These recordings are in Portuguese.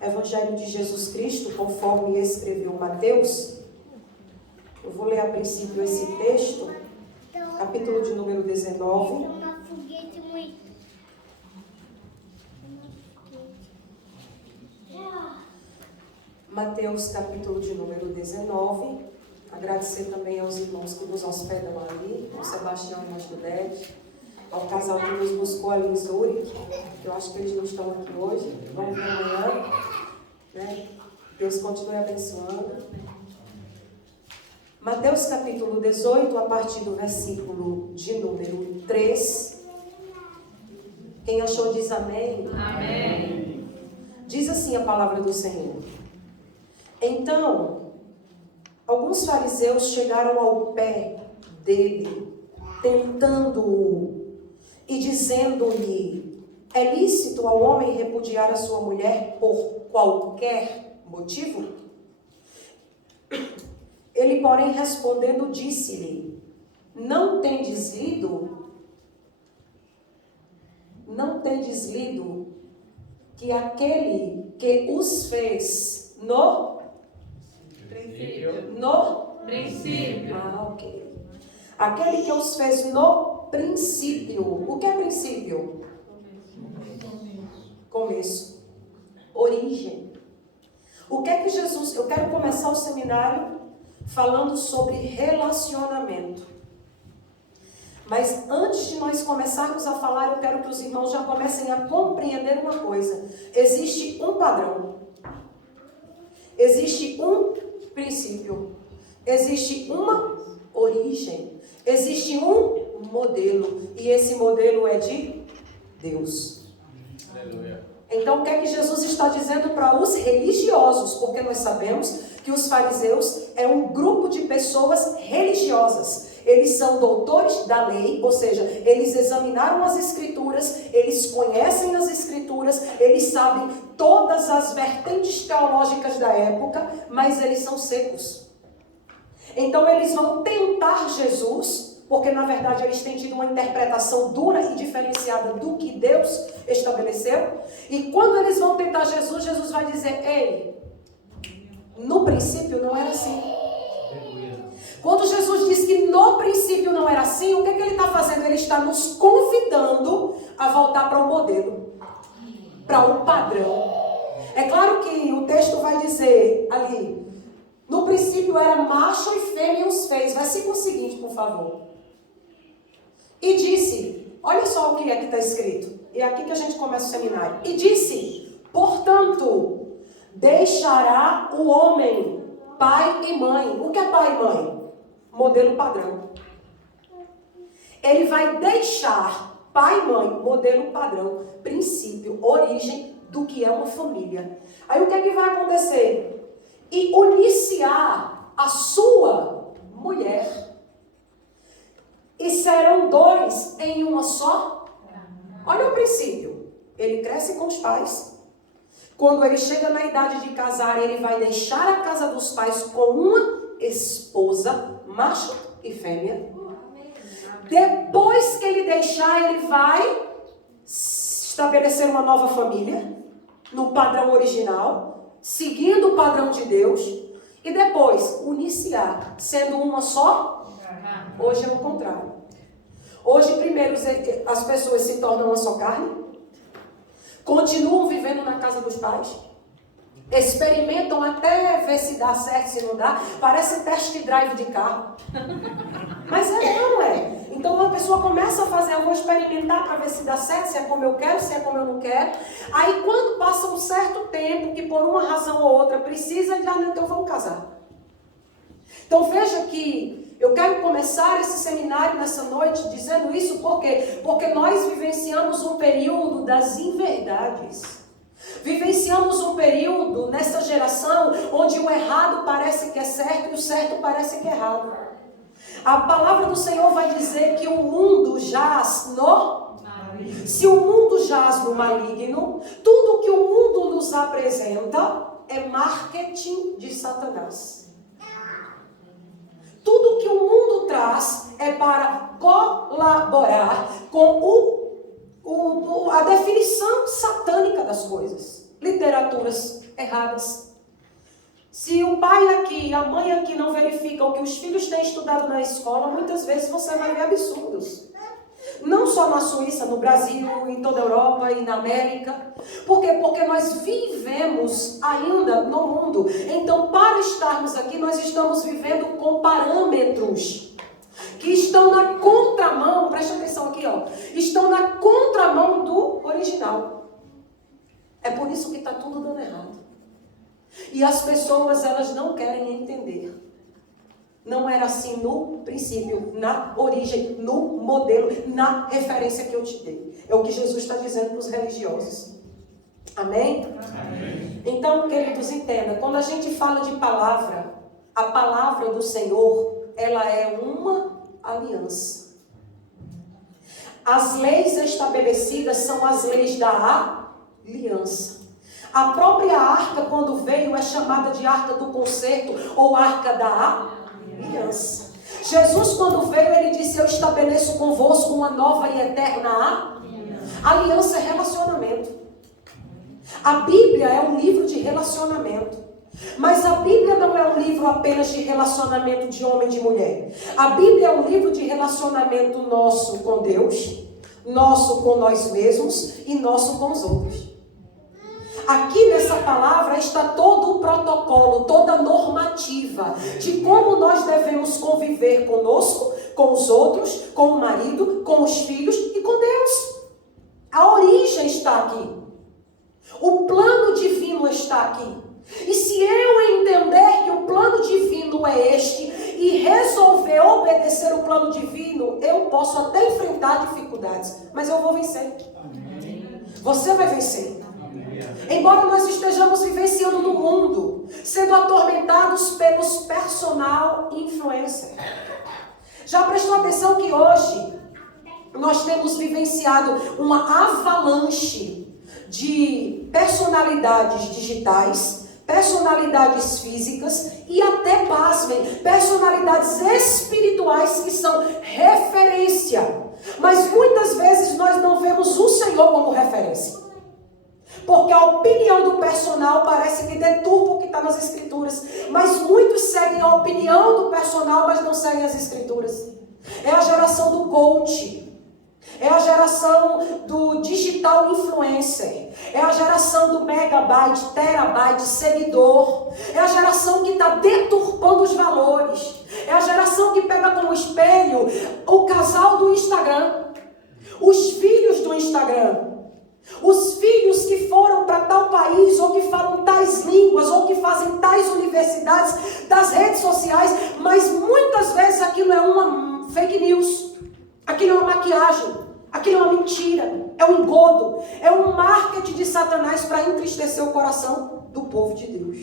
Evangelho de Jesus Cristo, conforme escreveu Mateus. Eu vou ler a princípio esse texto, capítulo de número 19. Mateus, capítulo de número 19. Agradecer também aos irmãos que nos hospedam ali, ao Sebastião e Masdudete, ao casal que nos buscou ali em Zurique. Eu acho que eles não estão aqui hoje, vão vir amanhã, né? Deus continue abençoando. Mateus capítulo 18, a partir do versículo de número 3. Quem achou diz amém. Amém. Diz assim a palavra do Senhor. Então, alguns fariseus chegaram ao pé dele, tentando-o e dizendo-lhe: é lícito ao homem repudiar a sua mulher por qualquer motivo? Ele, porém, respondendo, disse-lhe: não tendes lido que aquele que os fez no princípio. Ok. Aquele que os fez no princípio. O que é princípio? Começo. Origem. O que é que Jesus... Eu quero começar o seminário falando sobre relacionamento. Mas antes de nós começarmos a falar, eu quero que os irmãos já comecem a compreender uma coisa. Existe um padrão. Existe um princípio. Existe uma origem. Existe um modelo. E esse modelo é de Deus. Aleluia. Então, o que é que Jesus está dizendo para os religiosos? Porque nós sabemos que os fariseus é um grupo de pessoas religiosas. Eles são doutores da lei, ou seja, eles examinaram as escrituras, eles conhecem as escrituras, eles sabem todas as vertentes teológicas da época, mas eles são secos. Então eles vão tentar Jesus, porque na verdade eles têm tido uma interpretação dura e diferenciada do que Deus estabeleceu. E quando eles vão tentar Jesus, Jesus vai dizer: ei, no princípio não era assim. Quando Jesus diz que no princípio não era assim, o que ele está fazendo? Ele está nos convidando a voltar para o modelo, para o padrão. É claro que o texto vai dizer ali: no princípio era macho e fêmea os fez. Versículo seguinte, por favor. E disse, olha só o que é que está escrito. É aqui que a gente começa o seminário. E disse, portanto, deixará o homem pai e mãe. O que é pai e mãe? Modelo padrão. Ele vai deixar pai e mãe, modelo padrão, princípio, origem do que é uma família. Aí o que é que vai acontecer? E uniciar a sua mulher. E serão dois em uma só. Olha o princípio. Ele cresce com os pais. Quando ele chega na idade de casar, ele vai deixar a casa dos pais com uma esposa, macho e fêmea. Depois que ele deixar, ele vai estabelecer uma nova família, no padrão original, seguindo o padrão de Deus. E depois, uniciar, sendo uma só. Hoje é o contrário. Hoje, primeiro, as pessoas se tornam uma só carne, continuam vivendo na casa dos pais, experimentam até ver se dá certo, se não dá. Parece test drive de carro. Mas não é. Então a pessoa começa a fazer, eu vou experimentar para ver se dá certo, se é como eu quero, se é como eu não quero. Aí quando passa um certo tempo, que por uma razão ou outra precisa, então vamos casar. Então veja que eu quero começar esse seminário nessa noite dizendo isso, por quê? Porque nós vivenciamos um período das inverdades. Vivenciamos um período nessa geração onde o errado parece que é certo e o certo parece que é errado. A palavra do Senhor vai dizer que o mundo jaz no... Se o mundo jaz no maligno, tudo que o mundo nos apresenta é marketing de Satanás. Tudo que o mundo traz é para colaborar com a definição satânica das coisas. Literaturas erradas. Se o pai aqui, a mãe aqui não verificam o que os filhos têm estudado na escola, muitas vezes você vai ver absurdos. Não só na Suíça, no Brasil, em toda a Europa e na América. Por quê? Porque nós vivemos ainda no mundo. Então, para estarmos aqui, nós estamos vivendo com parâmetros que estão na contramão, preste atenção aqui, ó, estão na contramão do original. É por isso que está tudo dando errado. E as pessoas, elas não querem entender. Não era assim no princípio, na origem, no modelo, na referência que eu te dei. É o que Jesus está dizendo para os religiosos. Amém? Amém. Então, queridos, entenda. Quando a gente fala de palavra, a palavra do Senhor, ela é uma aliança. As leis estabelecidas são as leis da aliança. A própria arca, quando veio, é chamada de arca do concerto ou arca da aliança. Jesus, quando veio, ele disse: eu estabeleço convosco uma nova e eterna aliança. É relacionamento. A Bíblia é um livro de relacionamento. Mas a Bíblia não é um livro apenas de relacionamento de homem e de mulher. A Bíblia é um livro de relacionamento nosso com Deus, nosso com nós mesmos e nosso com os outros. Aqui nessa palavra está todo o protocolo, toda a normativa de como nós devemos conviver conosco, com os outros, com o marido, com os filhos e com Deus. A origem está aqui. O plano divino está aqui. E se eu entender que o plano divino é este e resolver obedecer o plano divino, eu posso até enfrentar dificuldades, mas eu vou vencer. Você vai vencer. Embora nós estejamos vivenciando no mundo, sendo atormentados pelos personal influencer. Já prestou atenção que hoje nós temos vivenciado uma avalanche de personalidades digitais, personalidades físicas e até, pasmem, personalidades espirituais que são referência. Mas muitas vezes nós não vemos o Senhor como referência. Porque a opinião do personal parece que deturpa o que está nas escrituras. Mas muitos seguem a opinião do personal, mas não seguem as escrituras. É a geração do coach. É a geração do digital influencer. É a geração do megabyte, terabyte, seguidor. É a geração que está deturpando os valores. É a geração que pega como espelho o casal do Instagram. Os filhos do Instagram. Os filhos que foram para tal país, ou que falam tais línguas, ou que fazem tais universidades, das redes sociais, mas muitas vezes aquilo é uma fake news, aquilo é uma maquiagem, aquilo é uma mentira, é um engodo, é um marketing de Satanás para entristecer o coração do povo de Deus,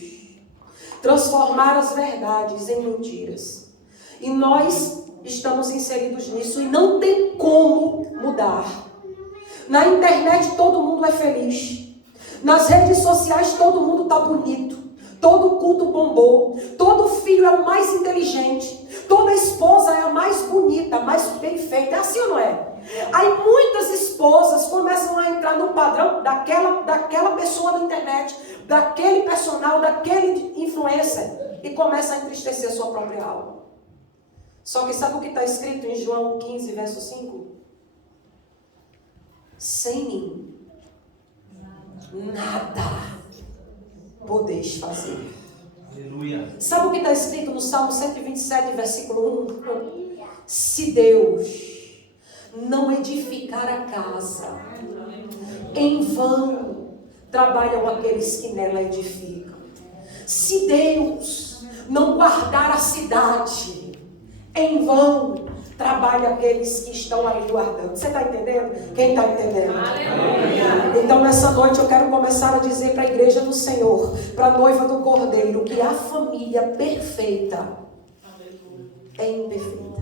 transformar as verdades em mentiras. E nós estamos inseridos nisso e não tem como mudar. Na internet todo mundo é feliz. Nas redes sociais todo mundo está bonito. Todo culto bombou. Todo filho é o mais inteligente. Toda esposa é a mais bonita, mais bem feita. É assim ou não é? Aí muitas esposas começam a entrar no padrão daquela pessoa na internet, daquele personal, daquele influencer, e começa a entristecer a sua própria alma. Só que sabe o que está escrito em João 15, verso 5? Sem mim, nada podeis fazer. Aleluia. Sabe o que está escrito no Salmo 127, versículo 1? Se Deus não edificar a casa, em vão trabalham aqueles que nela edificam. Se Deus não guardar a cidade, em vão trabalha aqueles que estão ali guardando. Você está entendendo? Quem está entendendo? Aleluia. Então nessa noite eu quero começar a dizer para a igreja do Senhor, para a noiva do Cordeiro, que a família perfeita é imperfeita.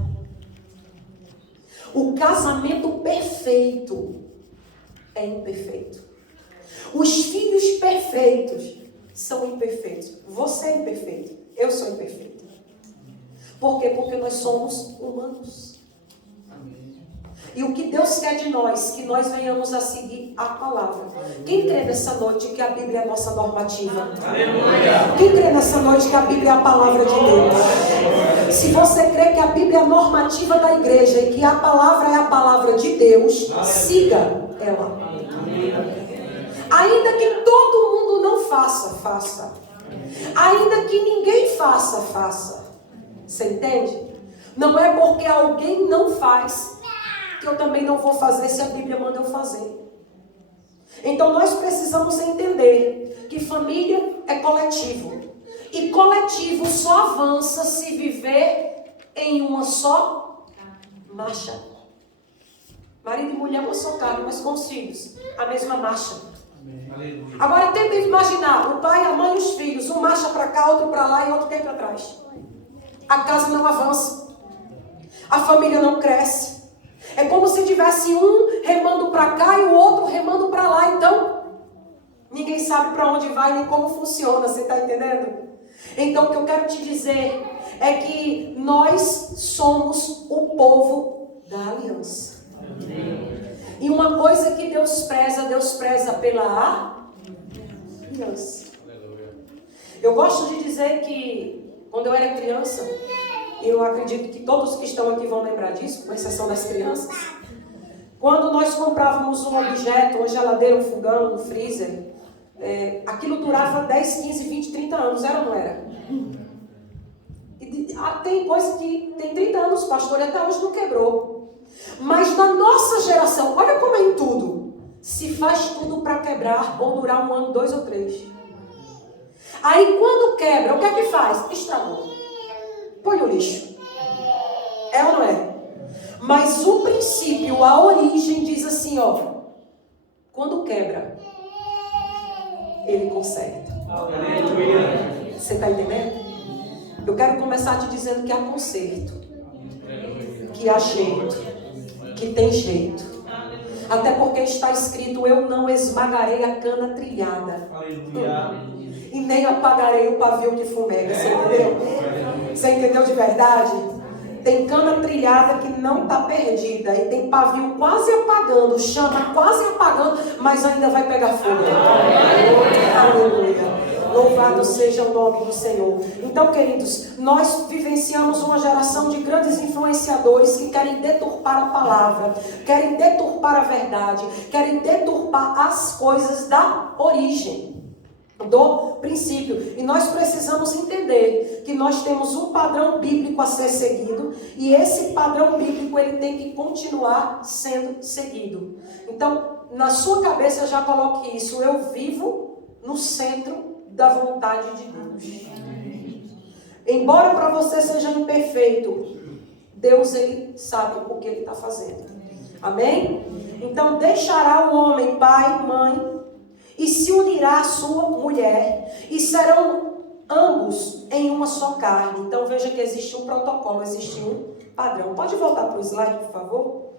O casamento perfeito é imperfeito. Os filhos perfeitos são imperfeitos. Você é imperfeito. Eu sou imperfeito. Por quê? Porque nós somos humanos. E o que Deus quer de nós, que nós venhamos a seguir a palavra. Quem crê nessa noite que a Bíblia é a nossa normativa? Aleluia. Quem crê nessa noite que a Bíblia é a palavra de Deus? Se você crê que a Bíblia é a normativa da igreja e que a palavra é a palavra de Deus, siga ela. Ainda que todo mundo não faça, faça. Ainda que ninguém faça, faça. Você entende? Não é porque alguém não faz que eu também não vou fazer se a Bíblia manda eu fazer. Então nós precisamos entender que família é coletivo. E coletivo só avança se viver em uma só marcha. Marido e mulher, uma só carne, mas com os filhos, a mesma marcha. Agora tenta imaginar o pai, a mãe e os filhos. Um marcha para cá, outro para lá e outro quer para trás. A casa não avança. A família não cresce. É como se tivesse um remando para cá e o outro remando para lá. Então, ninguém sabe para onde vai nem como funciona. Você está entendendo? Então, o que eu quero te dizer é que nós somos o povo da aliança. E uma coisa que Deus preza pela aliança. Eu gosto de dizer que quando eu era criança, eu acredito que todos que estão aqui vão lembrar disso, com exceção das crianças. Quando nós comprávamos um objeto, uma geladeira, um fogão, um freezer, aquilo durava 10, 15, 20, 30 anos, era ou não era? E tem coisa que tem 30 anos, pastor, e até hoje não quebrou. Mas na nossa geração, olha como é em tudo. Se faz tudo para quebrar ou durar 1 ano, 2 ou 3. Aí quando quebra, o que é que faz? Estragou. Põe no lixo. É ou não é? Mas o princípio, a origem diz assim, ó. Quando quebra, ele conserta. Você está entendendo? Eu quero começar te dizendo que há conserto. Que há jeito. Que tem jeito. Até porque está escrito, eu não esmagarei a cana trilhada. E nem apagarei o pavio que fumega. Você entendeu? Você entendeu de verdade? Tem cana trilhada que não está perdida. E tem pavio quase apagando, chama quase apagando, mas ainda vai pegar fogo. Aleluia. Louvado seja o nome do Senhor. Então, queridos, nós vivenciamos uma geração de grandes influenciadores que querem deturpar a palavra, querem deturpar a verdade, querem deturpar as coisas da origem, do princípio. E nós precisamos entender que nós temos um padrão bíblico a ser seguido e esse padrão bíblico ele tem que continuar sendo seguido. Então, na sua cabeça já coloque isso. Eu vivo no centro da vontade de Deus. Embora para você seja imperfeito, Deus ele sabe o que ele está fazendo. Amém? Então deixará o homem pai, mãe e se unirá à sua mulher e serão ambos em uma só carne. Então veja que existe um protocolo, existe um padrão. Pode voltar para o slide, por favor?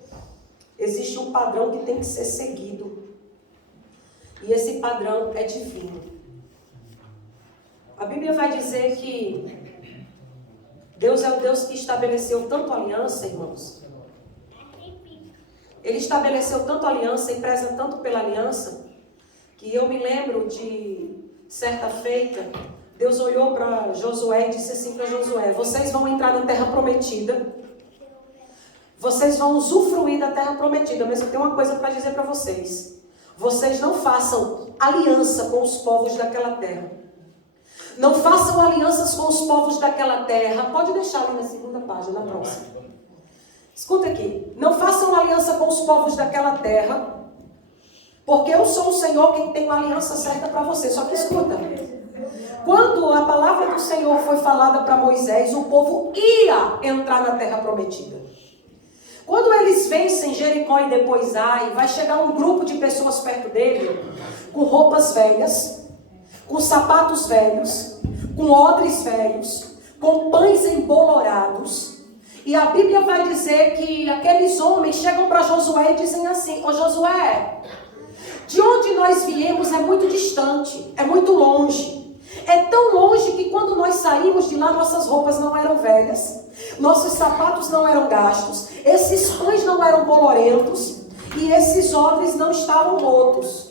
Existe um padrão que tem que ser seguido. E esse padrão é divino. A Bíblia vai dizer que Deus é o Deus que estabeleceu tanto aliança, irmãos. Ele estabeleceu tanto aliança e preza tanto pela aliança, que eu me lembro de certa feita, Deus olhou para Josué e disse assim para Josué, vocês vão entrar na terra prometida, vocês vão usufruir da terra prometida, mas eu tenho uma coisa para dizer para vocês. Vocês não façam aliança com os povos daquela terra. Não façam alianças com os povos daquela terra. Pode deixar ali na segunda página, na próxima. Escuta aqui. Não façam aliança com os povos daquela terra, porque eu sou o Senhor quem tem uma aliança certa para você. Só que escuta. Quando a palavra do Senhor foi falada para Moisés, o povo ia entrar na terra prometida. Quando eles vencem Jericó e depois Ai, vai chegar um grupo de pessoas perto dele, com roupas velhas, com sapatos velhos, com odres velhos, com pães embolorados. E a Bíblia vai dizer que aqueles homens chegam para Josué e dizem assim, ô Josué, de onde nós viemos é muito distante, é muito longe. É tão longe que quando nós saímos de lá, nossas roupas não eram velhas, nossos sapatos não eram gastos, esses pães não eram bolorentos e esses odres não estavam rotos.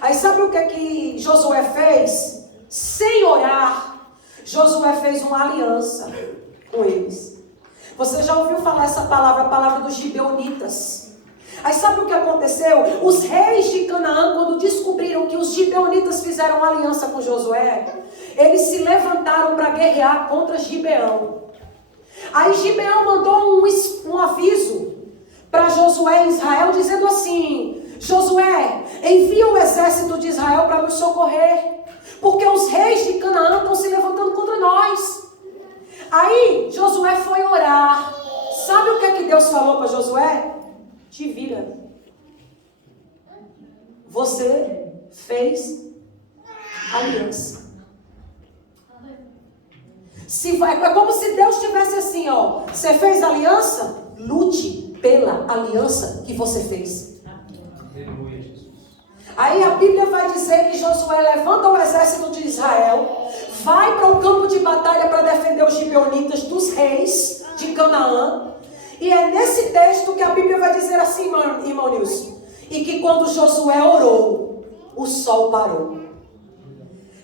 Aí sabe o que Josué fez? Sem orar, Josué fez uma aliança com eles. Você já ouviu falar essa palavra, a palavra dos gibeonitas? Aí sabe o que aconteceu? Os reis de Canaã, quando descobriram que os gibeonitas fizeram aliança com Josué, eles se levantaram para guerrear contra Gibeão. Aí Gibeão mandou um aviso para Josué em Israel, dizendo assim: Josué, envia o exército de Israel para nos socorrer, porque os reis de Canaã estão se levantando contra nós. Aí Josué foi orar. Sabe o que Deus falou para Josué? Te vira. Você fez aliança. É como se Deus tivesse assim, ó. Você fez aliança? Lute pela aliança que você fez. Aí a Bíblia vai dizer que Josué levanta o exército de Israel, vai para o campo de batalha para defender os gibeonitas dos reis de Canaã. E é nesse texto que a Bíblia vai dizer assim, irmão Nilson, e que quando Josué orou, o sol parou.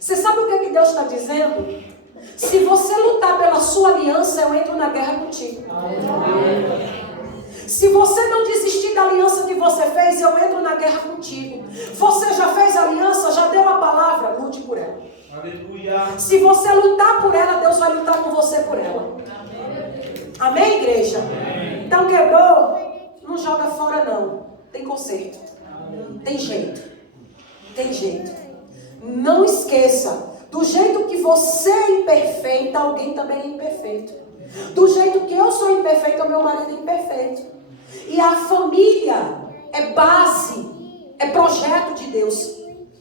Você sabe o que Deus está dizendo? Se você lutar pela sua aliança, eu entro na guerra contigo. Se você não desistir da aliança que você fez, eu entro na guerra contigo. Você já fez aliança, já deu a palavra, lute por ela. Aleluia. Se você lutar por ela, Deus vai lutar com você por ela. Amém, igreja? Amém. Então quebrou, não joga fora não. Tem conserto. Tem jeito. Tem jeito. Não esqueça, do jeito que você é imperfeita, alguém também é imperfeito. Do jeito que eu sou imperfeita, o meu marido é imperfeito. E a família é base, é projeto de Deus.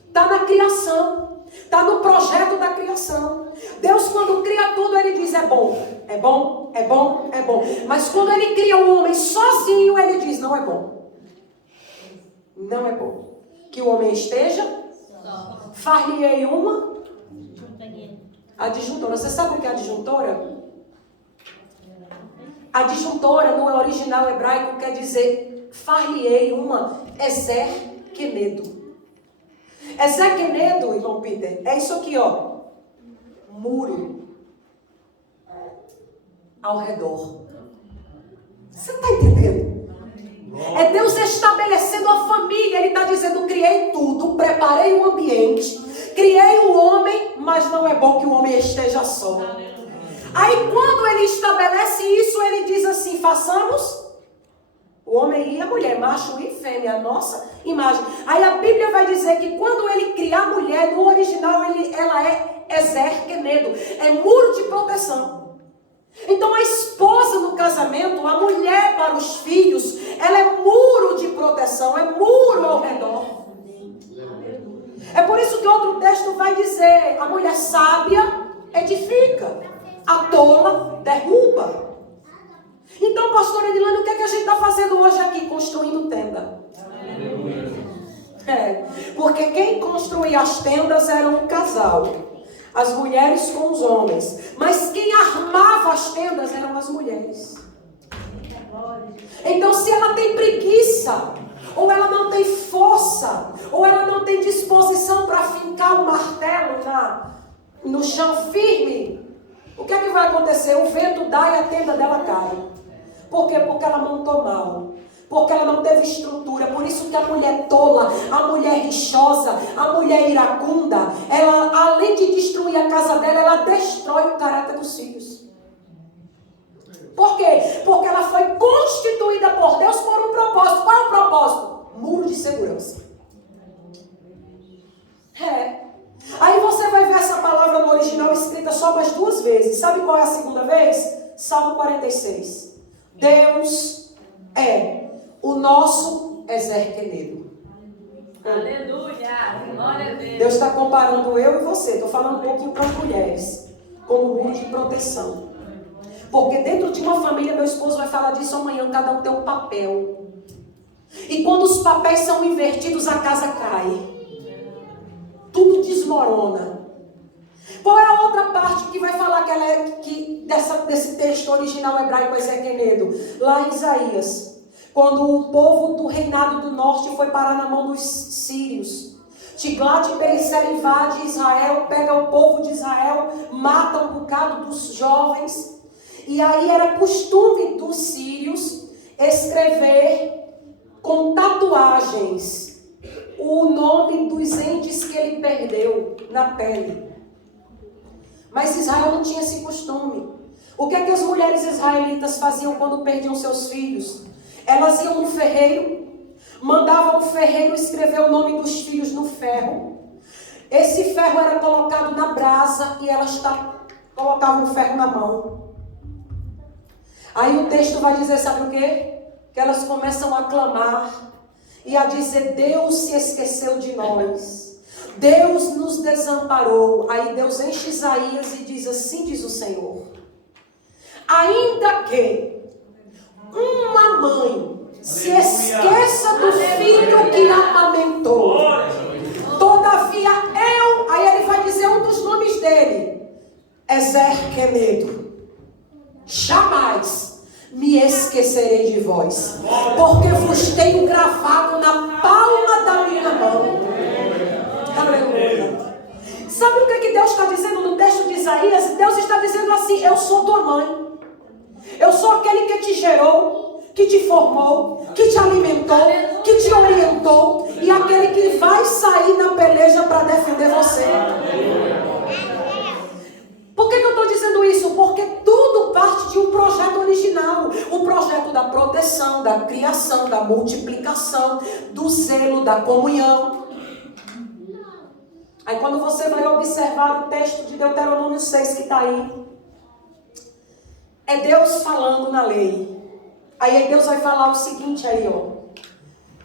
Está na criação. Está no projeto da criação. Deus, quando cria tudo, Ele diz: é bom, é bom, é bom, é bom. Mas quando Ele cria o homem sozinho, Ele diz: não é bom. Não é bom. Que o homem esteja, far-lhe-ei uma adjuntora. Você sabe o que é adjuntora? Adjuntora, no original hebraico, quer dizer far-lhe-ei uma ezer-kenedo. Ezer-kenedo, irmão Peter, é isso aqui, ó. Muro ao redor. Você está entendendo? É Deus estabelecendo a família. Ele está dizendo: criei tudo, preparei o ambiente, criei o homem, mas não é bom que o homem esteja só. Aí quando ele estabelece isso, ele diz assim: façamos o homem e a mulher, macho e fêmea, a nossa imagem. Aí a Bíblia vai dizer que quando ele cria a mulher, no original ela é ezer-kenedo, é muro de proteção. Então a esposa no casamento, a mulher para os filhos, ela é muro de proteção, é muro ao redor. É por isso que outro texto vai dizer: a mulher sábia edifica, a tola derruba. Então, pastora Edilane, o que a gente está fazendo hoje aqui? Construindo tenda. Porque quem construía as tendas era um casal. As mulheres com os homens. Mas quem armava as tendas eram as mulheres. Então, se ela tem preguiça, ou ela não tem força, ou ela não tem disposição para fincar o martelo no chão firme, o que é que vai acontecer? O vento dá e a tenda dela cai. Por quê? Porque ela montou mal. Porque ela não teve estrutura. Por isso que a mulher tola, a mulher rixosa, a mulher iracunda, ela, além de destruir a casa dela, ela destrói o caráter dos filhos. Por quê? Porque ela foi constituída por Deus por um propósito. Qual é o propósito? Muro de segurança. Aí você vai ver essa palavra no original escrita só mais 2 vezes. Sabe qual é a segunda vez? Salmo 46. Deus é o nosso ezer-kenedo. Aleluia! Glória a Deus. Deus está comparando eu e você. Estou falando um pouquinho para as mulheres, como muro de proteção. Porque dentro de uma família, meu esposo vai falar disso amanhã, cada um tem um papel. E quando os papéis são invertidos, a casa cai. Tudo desmorona. Qual é a outra parte que vai falar que ela é desse texto original hebraico Ezequiel? Lá em Isaías, quando o povo do reinado do norte foi parar na mão dos sírios. Tiglat-Pileser invade Israel, pega o povo de Israel, mata um bocado dos jovens. E aí era costume dos sírios escrever com tatuagens o nome dos entes que ele perdeu na pele. Mas Israel não tinha esse costume. O que é que as mulheres israelitas faziam quando perdiam seus filhos? Elas iam no ferreiro, mandavam o ferreiro escrever o nome dos filhos no ferro. Esse ferro era colocado na brasa e elas colocavam o ferro na mão. Aí o texto vai dizer, sabe o quê? Que elas começam a clamar e a dizer, Deus se esqueceu de nós. Deus nos desamparou. Aí Deus enche Isaías e diz, assim diz o Senhor. Ainda que uma mãe se esqueça do filho que amamentou, todavia eu, aí ele vai dizer um dos nomes dele, Ezer-Quenedo, jamais me esquecerei de vós, porque vos tenho gravado na palma da minha mão. Aleluia. Sabe o que Deus está dizendo no texto de Isaías? Deus está dizendo assim, eu sou tua mãe, eu sou aquele que te gerou, que te formou, que te alimentou, que te orientou, e aquele que vai sair na peleja para defender você. Por que eu estou dizendo isso? Porque tudo parte de um projeto original. O projeto da proteção, da criação, da multiplicação, do zelo, da comunhão. Aí quando você vai observar o texto de Deuteronômio 6 que está aí, é Deus falando na lei. Aí Deus vai falar o seguinte aí, ó.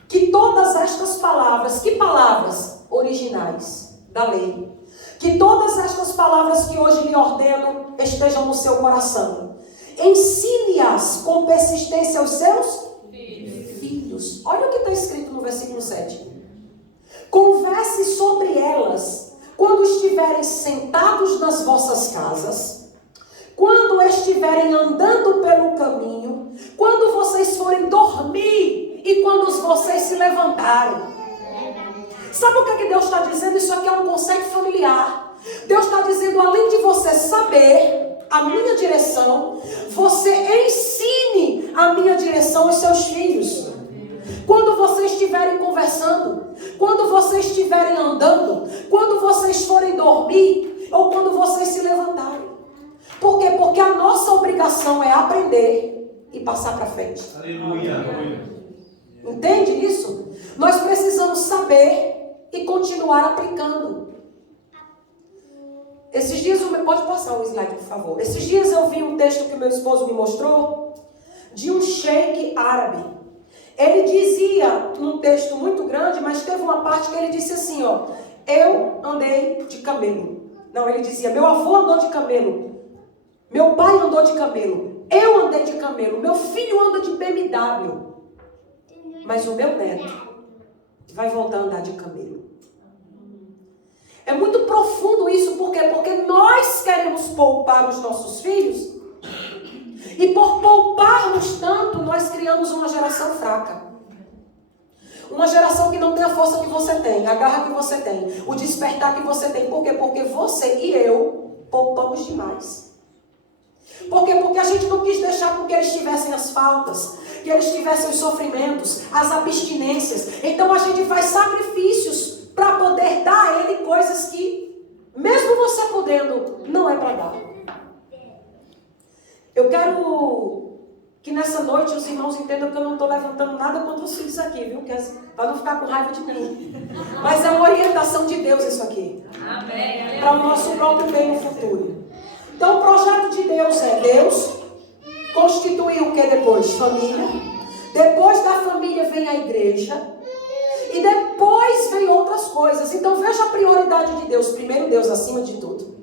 Que todas estas palavras, que palavras originais da lei? Que todas estas palavras que hoje lhe ordeno estejam no seu coração. Ensine-as com persistência aos seus filhos. Olha o que está escrito no versículo 7. Converse sobre elas quando estiverem sentados nas vossas casas, quando estiverem andando pelo caminho, quando vocês forem dormir e quando vocês se levantarem. Sabe o que Deus está dizendo? Isso aqui é um conceito familiar. Deus está dizendo, além de você saber a minha direção, você ensine a minha direção aos seus filhos. Quando vocês estiverem conversando, quando vocês estiverem andando, quando vocês forem dormir ou quando vocês se levantarem. Por quê? Porque a nossa obrigação é aprender e passar para frente. Aleluia. Entende isso? Nós precisamos saber e continuar aplicando. Esses dias, pode passar o slide, por favor. Esses dias eu vi um texto que meu esposo me mostrou de um sheik árabe. Ele dizia, num texto muito grande, mas teve uma parte que ele disse assim, ó, eu andei de camelo. Não, ele dizia, meu avô andou de camelo, meu pai andou de camelo, eu andei de camelo, meu filho anda de BMW, mas o meu neto vai voltar a andar de camelo. É muito profundo isso, por quê? Porque nós queremos poupar os nossos filhos. E por pouparmos tanto, nós criamos uma geração fraca. Uma geração que não tem a força que você tem, a garra que você tem, o despertar que você tem. Por quê? Porque você e eu poupamos demais. Por quê? Porque a gente não quis deixar com que eles tivessem as faltas, que eles tivessem os sofrimentos, as abstinências. Então a gente faz sacrifícios para poder dar a ele coisas que, mesmo você podendo, não é para dar. Eu quero que nessa noite os irmãos entendam que eu não estou levantando nada contra os filhos aqui, viu? Para não ficar com raiva de mim. Mas é uma orientação de Deus isso aqui. Amém. Para o nosso próprio bem no futuro. Então o projeto de Deus é Deus constituir o que depois? Família. Depois da família vem a igreja. E depois vem outras coisas. Então veja a prioridade de Deus. Primeiro Deus acima de tudo.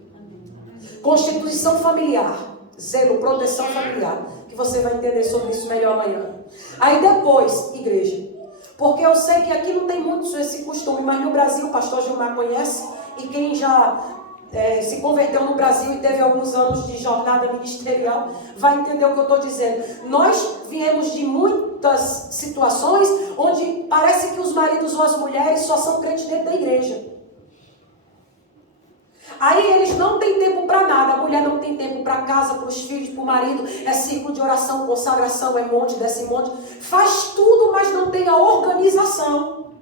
Constituição familiar. Zelo, proteção familiar. Que você vai entender sobre isso melhor amanhã. Aí depois, igreja. Porque eu sei que aqui não tem muito esse costume, mas no Brasil o pastor Gilmar conhece. E quem já se converteu no Brasil e teve alguns anos de jornada ministerial, vai entender o que eu estou dizendo. Nós viemos de muitas situações onde parece que os maridos ou as mulheres só são crentes dentro da igreja. Aí eles não têm tempo para nada. A mulher não tem tempo para casa, para os filhos, para o marido. É ciclo de oração, consagração, é monte, desce monte. Faz tudo, mas não tem a organização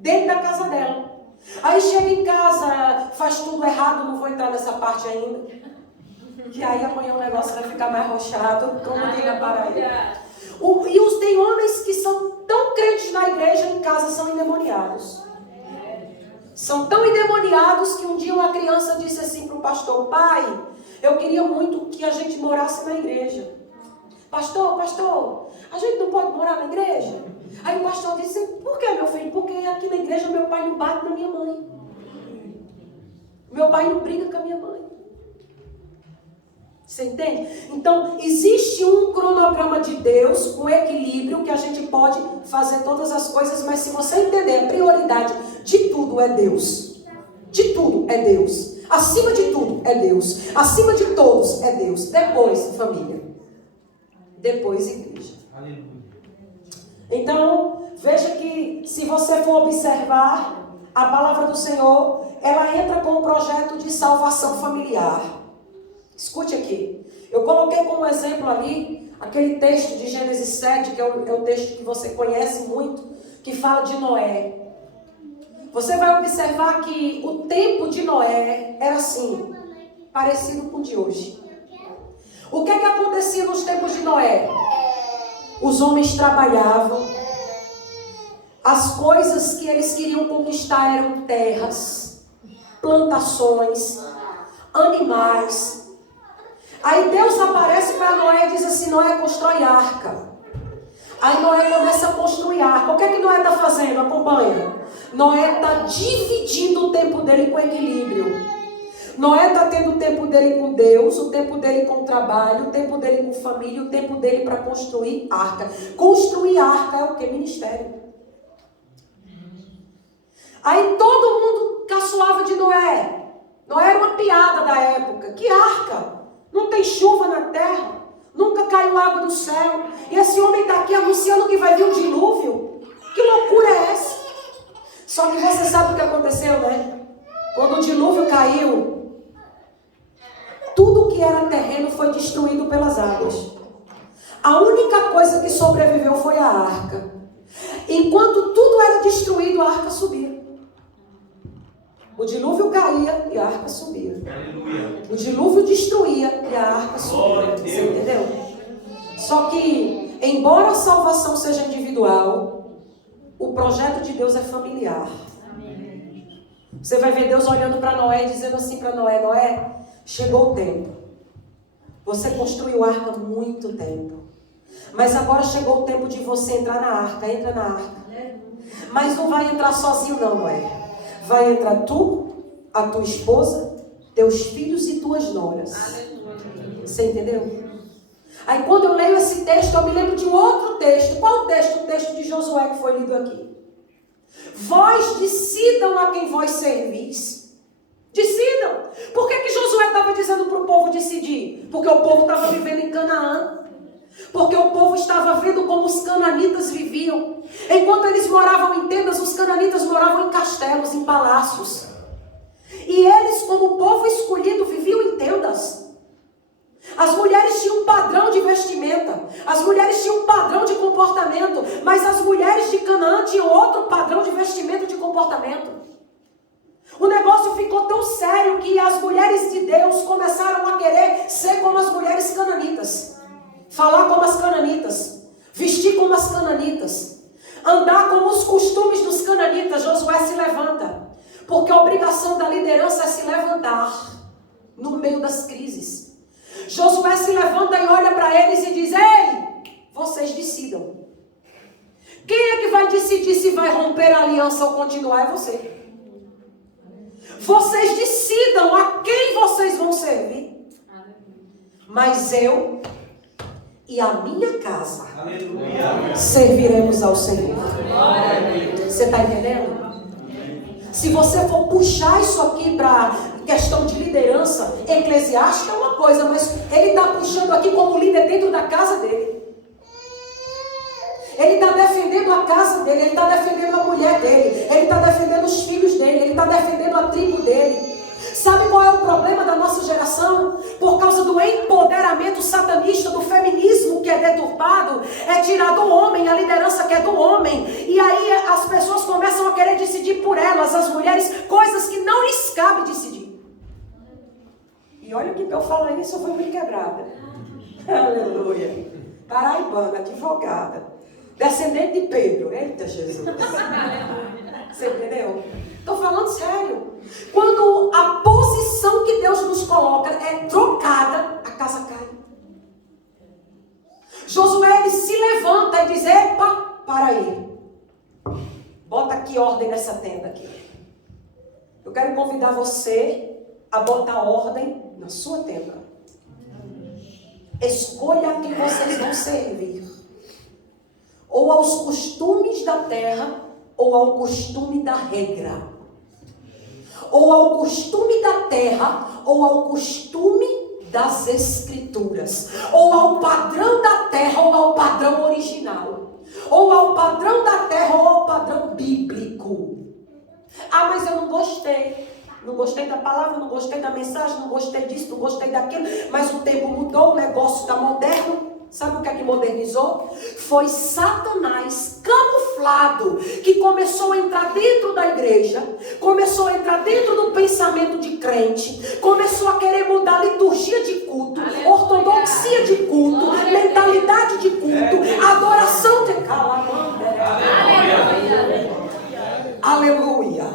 dentro da casa dela. Aí chega em casa, faz tudo errado. Não vou entrar nessa parte ainda, que aí amanhã o negócio vai ficar mais rochado, como diga para ele. E tem homens que são tão crentes na igreja, em casa são endemoniados. São tão endemoniados que um dia uma criança disse assim para o pastor: pai, eu queria muito que a gente morasse na igreja. Pastor, a gente não pode morar na igreja? Aí o pastor disse: por que, meu filho? Porque aqui na igreja meu pai não bate na minha mãe. Meu pai não briga com a minha mãe. Você entende? Então, existe um cronograma de Deus, um equilíbrio, que a gente pode fazer todas as coisas, mas se você entender, a prioridade de tudo é Deus. De tudo é Deus. Acima de tudo é Deus. Acima de todos é Deus. Depois, família. Depois, igreja. Aleluia. Então, veja que se você for observar, a palavra do Senhor, ela entra com um projeto de salvação familiar. Escute aqui, eu coloquei como exemplo ali aquele texto de Gênesis 7, que é o texto que você conhece muito, que fala de Noé. Você vai observar que o tempo de Noé era assim, parecido com o de hoje. O que é que acontecia nos tempos de Noé? Os homens trabalhavam, as coisas que eles queriam conquistar eram terras, plantações, animais. Aí Deus aparece para Noé e diz assim: Noé, constrói arca. Aí Noé começa a construir arca. O que é que Noé está fazendo? Acompanha. Noé está dividindo o tempo dele com equilíbrio. Noé está tendo o tempo dele com Deus, o tempo dele com o trabalho, o tempo dele com família, o tempo dele para construir arca. Construir arca é o que? Ministério. Aí todo mundo caçoava de Noé. Noé era uma piada da época. Que arca? Não tem chuva na terra, nunca caiu água do céu. E esse homem está aqui anunciando que vai vir um dilúvio. Que loucura é essa? Só que você sabe o que aconteceu, né? Quando o dilúvio caiu, tudo que era terreno foi destruído pelas águas. A única coisa que sobreviveu foi a arca. Enquanto tudo era destruído, a arca subia. O dilúvio caía e a arca subia. Aleluia. O dilúvio destruía e a arca subia. Você entendeu? Só que, embora a salvação seja individual, o projeto de Deus é familiar. Amém. Você vai ver Deus olhando para Noé e dizendo assim para Noé: Noé, chegou o tempo. Você construiu arca há muito tempo. Mas agora chegou o tempo de você entrar na arca. Entra na arca. Mas não vai entrar sozinho não, Noé. Vai entrar tu, a tua esposa, teus filhos e tuas noras. Aleluia. Você entendeu? Aí quando eu leio esse texto, eu me lembro de um outro texto. Qual o texto? O texto de Josué que foi lido aqui. Vós decidam a quem vós servis. Decidam. Por que Josué estava dizendo para o povo decidir? Porque o povo estava vivendo em Canaã. Porque o povo estava vendo como os cananitas viviam. Enquanto eles moravam em tendas, os cananitas moravam em castelos, em palácios. E eles, como povo escolhido, viviam em tendas. As mulheres tinham um padrão de vestimenta. As mulheres tinham um padrão de comportamento. Mas as mulheres de Canaã tinham outro padrão de vestimenta e de comportamento. O negócio ficou tão sério que as mulheres de Deus começaram a querer ser como as mulheres cananitas. Falar como as cananitas, vestir como as cananitas, andar como os costumes dos cananitas. Josué se levanta, porque a obrigação da liderança é se levantar no meio das crises. Josué se levanta e olha para eles e diz: ei, vocês decidam. Quem é que vai decidir se vai romper a aliança ou continuar? É você. Vocês decidam a quem vocês vão servir. Mas eu e a minha casa, aleluia, serviremos ao Senhor. Você está entendendo? Se você for puxar isso aqui para questão de liderança eclesiástica é uma coisa, mas ele está puxando aqui como líder dentro da casa dele. Ele está defendendo a casa dele, ele está defendendo a mulher dele, ele está defendendo os filhos dele, ele está defendendo a tribo dele. Sabe qual é o problema da nossa geração? Por causa do empoderamento satanista, do feminismo que é deturpado, é tirar do homem a liderança que é do homem. E aí as pessoas começam a querer decidir por elas, as mulheres, coisas que não lhes cabe decidir. E olha que eu falo isso, eu fui muito quebrada. Aleluia. Paraibana, advogada, descendente de Pedro. Eita Jesus. Você entendeu? Estou falando sério. Quando a posição que Deus nos coloca é trocada, a casa cai. Josué ele se levanta e diz: epa, para aí. Bota aqui ordem nessa tenda aqui. Eu quero convidar você a botar ordem na sua tenda. Escolha a quem vocês vão servir. Ou aos costumes da terra, ou ao costume da regra. Ou ao costume da terra, ou ao costume das escrituras. Ou ao padrão da terra, ou ao padrão original. Ou ao padrão da terra, ou ao padrão bíblico. Ah, mas eu não gostei. Não gostei da palavra, não gostei da mensagem, não gostei disso, não gostei daquilo. Mas o tempo mudou, o negócio está moderno. Sabe o que é que modernizou? Foi Satanás camuflado que começou a entrar dentro da igreja, começou a entrar dentro do pensamento de crente, começou a querer mudar a liturgia de culto, ortodoxia de culto, mentalidade de culto, adoração de Aleluia.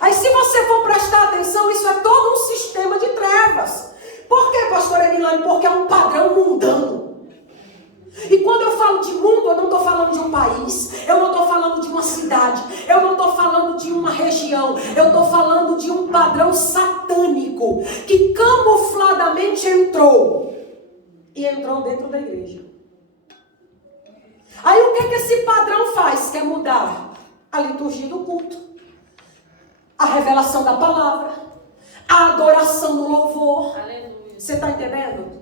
Aí se você for prestar atenção, isso é todo um sistema de trevas. Por que, pastora Emilane? Porque é um padrão mundano. E quando eu falo de mundo, eu não estou falando de um país, eu não estou falando de uma cidade, eu não estou falando de uma região, eu estou falando de um padrão satânico que camufladamente entrou dentro da igreja. Aí o que esse padrão faz? Quer mudar a liturgia do culto, a revelação da palavra, a adoração do louvor. Aleluia. Você está entendendo?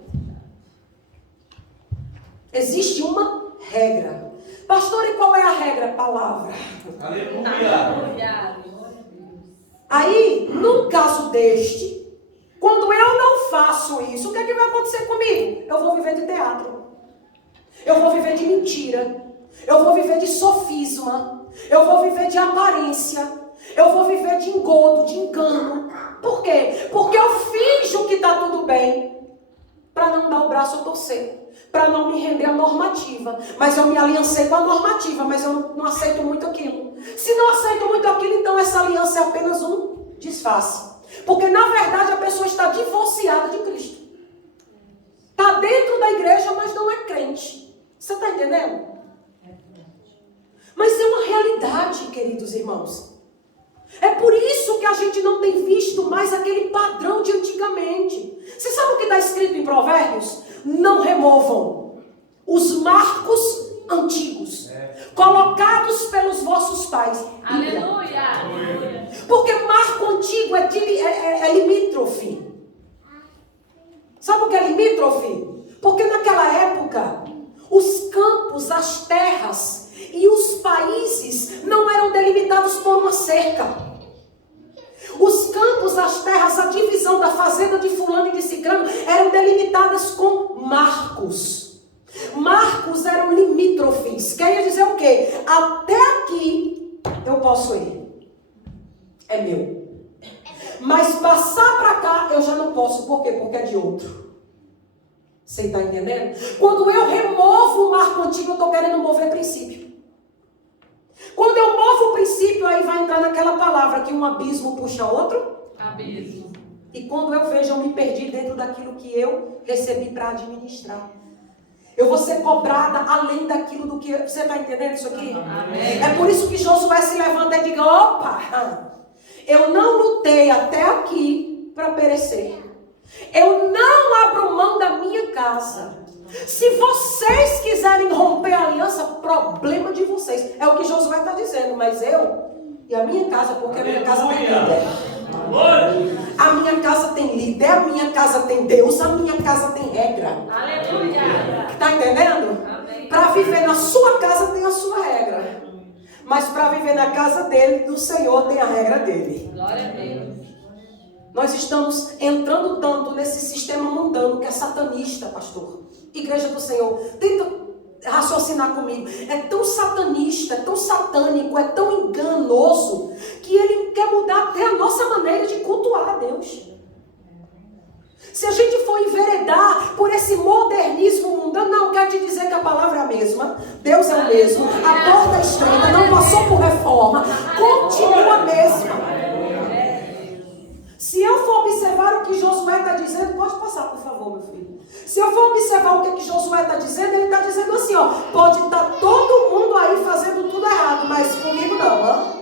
Existe uma regra. Pastor, e qual é a regra? Palavra. Aleluia. Aí, num caso deste, quando eu não faço isso, o que é que vai acontecer comigo? Eu vou viver de teatro. Eu vou viver de mentira. Eu vou viver de sofisma. Eu vou viver de aparência. Eu vou viver de engodo, de engano. Por quê? Porque eu finjo que está tudo bem para não dar o braço a torcer. Para não me render à normativa. Mas eu me aliancei com a normativa, mas eu não aceito muito aquilo. Se não aceito muito aquilo, então essa aliança é apenas um disfarce. Porque na verdade a pessoa está divorciada de Cristo. Está dentro da igreja, mas não é crente. Você está entendendo? Mas é uma realidade, queridos irmãos. É por isso que a gente não tem visto mais aquele padrão de antigamente. Você sabe o que está escrito em Provérbios? Não removam os marcos antigos, colocados pelos vossos pais. Aleluia. Porque marco antigo é limítrofe. Sabe o que é limítrofe? Porque naquela época, os campos, as terras e os países não eram delimitados por uma cerca. Os campos, as terras, a divisão da fazenda de fulano e de ciclano eram delimitadas com marcos. Marcos eram limítrofes. Quer dizer o quê? Até aqui eu posso ir. É meu. Mas passar para cá eu já não posso. Por quê? Porque é de outro. Você está entendendo? Quando eu removo o marco antigo, eu estou querendo mover princípio. Quando eu movo o princípio, aí vai entrar naquela palavra que um abismo puxa outro. Abismo. E quando eu vejo, eu me perdi dentro daquilo que eu recebi para administrar. Eu vou ser cobrada além daquilo do que... Você está entendendo isso aqui? Amém. É por isso que Josué se levanta e diz: opa, eu não lutei até aqui para perecer. Eu não abro mão da minha casa. Se vocês quiserem romper a aliança, problema de vocês. É o que Josué está dizendo, mas eu E a minha casa, porque a minha casa tem líder. A minha casa tem líder, a minha casa tem Deus, a minha casa tem regra. Aleluia. Está entendendo? Para viver na sua casa tem a sua regra. Mas para viver na casa dele, do Senhor, tem a regra dele. Glória a Deus. Nós estamos entrando tanto nesse sistema mundano que é satanista, pastor. Igreja do Senhor, tenta raciocinar comigo. É tão satanista, é tão satânico, é tão enganoso, que ele quer mudar até a nossa maneira de cultuar a Deus. Se a gente for enveredar por esse modernismo mundano, não, quero te dizer que a palavra é a mesma, Deus é o mesmo, a porta estreita, não passou por reforma, continua a mesma. Se eu for observar o que Josué está dizendo, pode passar, por favor, meu filho. Se eu for observar o que Josué está dizendo, ele está dizendo assim, ó, pode estar todo mundo aí fazendo tudo errado, mas comigo não, ó.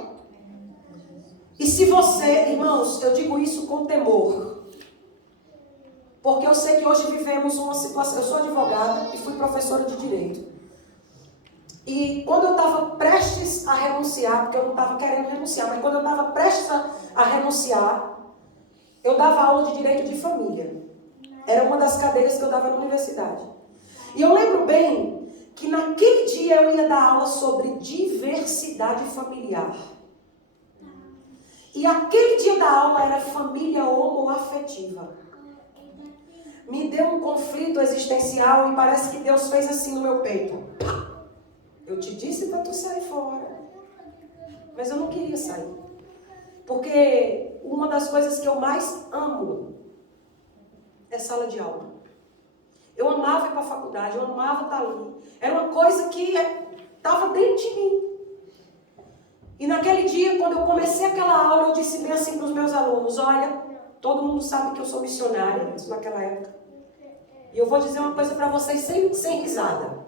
E se você, irmãos, eu digo isso com temor, porque eu sei que hoje vivemos uma situação, eu sou advogada e fui professora de direito. E quando eu estava prestes a renunciar, porque eu não estava querendo renunciar, mas quando eu estava prestes a renunciar, eu dava aula de direito de família. Era uma das cadeiras que eu dava na universidade. E eu lembro bem que naquele dia eu ia dar aula sobre diversidade familiar. E aquele dia da aula era família homoafetiva. Me deu um conflito existencial e parece que Deus fez assim no meu peito. Eu te disse para tu sair fora. Mas eu não queria sair. Porque uma das coisas que eu mais amo é sala de aula. Eu amava ir para a faculdade, eu amava estar ali. Era uma coisa que estava dentro de mim. E naquele dia, quando eu comecei aquela aula, eu disse bem assim para os meus alunos, olha, todo mundo sabe que eu sou missionária, isso naquela época. E eu vou dizer uma coisa para vocês sem risada.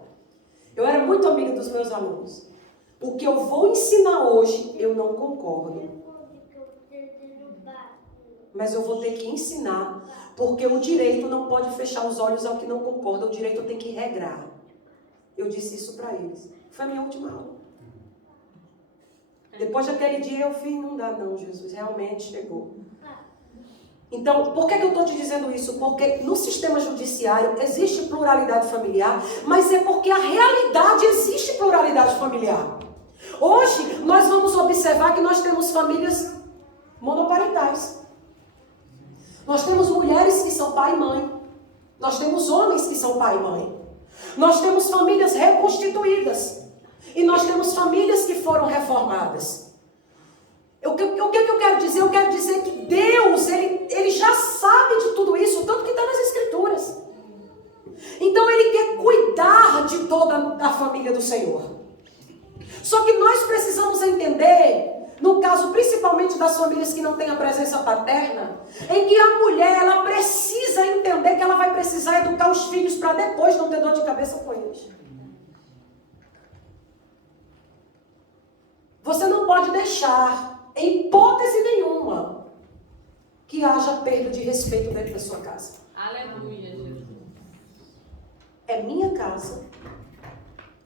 Eu era muito amiga dos meus alunos. O que eu vou ensinar hoje, eu não concordo. Mas eu vou ter que ensinar, porque o direito não pode fechar os olhos ao que não concorda, o direito tem que regrar. Eu disse isso para eles. Foi a minha última aula. Depois daquele dia eu fiz, não dá não, Jesus, realmente chegou. Então, por que eu estou te dizendo isso? Porque no sistema judiciário existe pluralidade familiar, mas é porque a realidade existe pluralidade familiar. Hoje, nós vamos observar que nós temos famílias monoparentais. Nós temos mulheres que são pai e mãe. Nós temos homens que são pai e mãe. Nós temos famílias reconstituídas. E nós temos famílias que foram reformadas. O que eu quero dizer? Eu quero dizer que Deus, Ele já sabe de tudo isso, tanto que está nas Escrituras. Então Ele quer cuidar de toda a família do Senhor. Só que nós precisamos entender, no caso principalmente das famílias que não têm a presença paterna, em que a mulher, ela precisa entender que ela vai precisar educar os filhos para depois não ter dor de cabeça com eles. Você não pode deixar, em hipótese nenhuma, que haja perda de respeito dentro da sua casa. Aleluia, Jesus. É minha casa,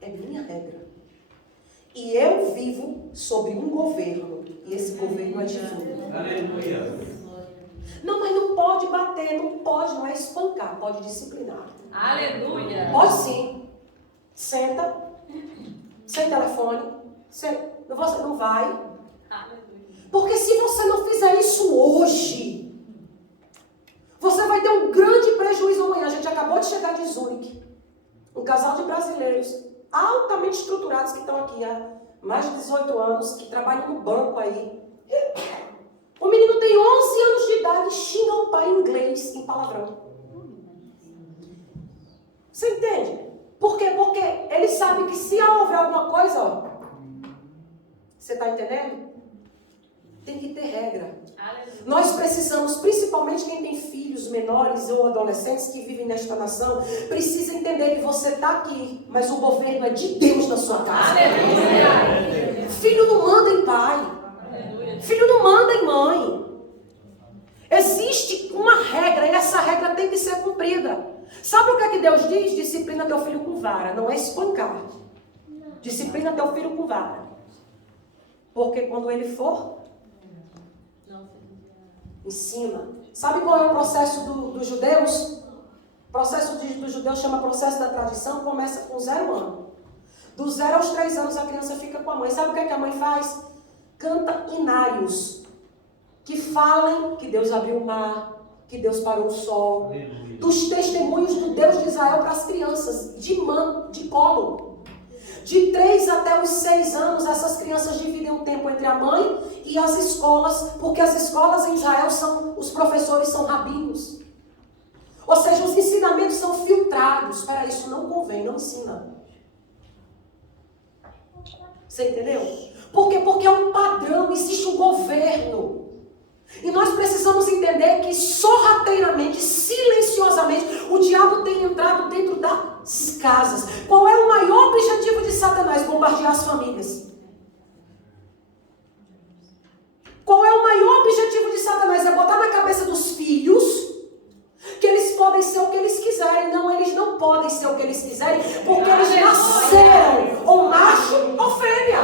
é minha regra. E eu vivo sobre um governo, e esse governo é divino. Aleluia. Não, mas não pode bater, não pode, não é espancar, pode disciplinar. Aleluia. Pode sim. Senta, sem telefone, você não vai. Aleluia. Porque se você não fizer isso hoje, você vai ter um grande prejuízo amanhã. A gente acabou de chegar de Zurique. Um casal de brasileiros altamente estruturados que estão aqui há mais de 18 anos, que trabalham no banco aí. O menino tem 11 anos de idade e xinga o pai em inglês, em palavrão. Você entende? Por quê? Porque ele sabe que se houver alguma coisa, ó, você está entendendo? Tem que ter regra. Aleluia. Nós precisamos, principalmente quem tem filhos menores ou adolescentes que vivem nesta nação, precisa entender que você está aqui, mas o governo é de Deus na sua casa. Aleluia. Filho não manda em pai. Aleluia. Filho não manda em mãe. Existe uma regra e essa regra tem que ser cumprida. Sabe o que é que Deus diz? Disciplina teu filho com vara, não é espancar. Disciplina teu filho com vara. Porque quando ele for, ensina. Sabe qual é o processo dos judeus? O processo dos judeus chama processo da tradição, começa com 0 ano. Do 0 aos 3 anos a criança fica com a mãe. Sabe o que é que a mãe faz? Canta hinários que falem que Deus abriu o mar, que Deus parou o sol, dos testemunhos do Deus de Israel para as crianças, de colo. De 3 até os 6 anos, essas crianças dividem o tempo entre a mãe e as escolas, porque as escolas em Israel os professores são rabinos. Ou seja, os ensinamentos são filtrados. Espera, isso não convém, não ensina. Você entendeu? Por quê? Porque é um padrão, existe um governo. E nós precisamos entender que sorrateiramente, silenciosamente, o diabo tem entrado dentro das casas. Qual é o maior objetivo de Satanás? Bombardear as famílias. Qual é o maior objetivo de Satanás? É botar na cabeça dos filhos que eles podem ser o que eles quiserem. Não, eles não podem ser o que eles quiserem, porque eles nasceram ou macho ou fêmea.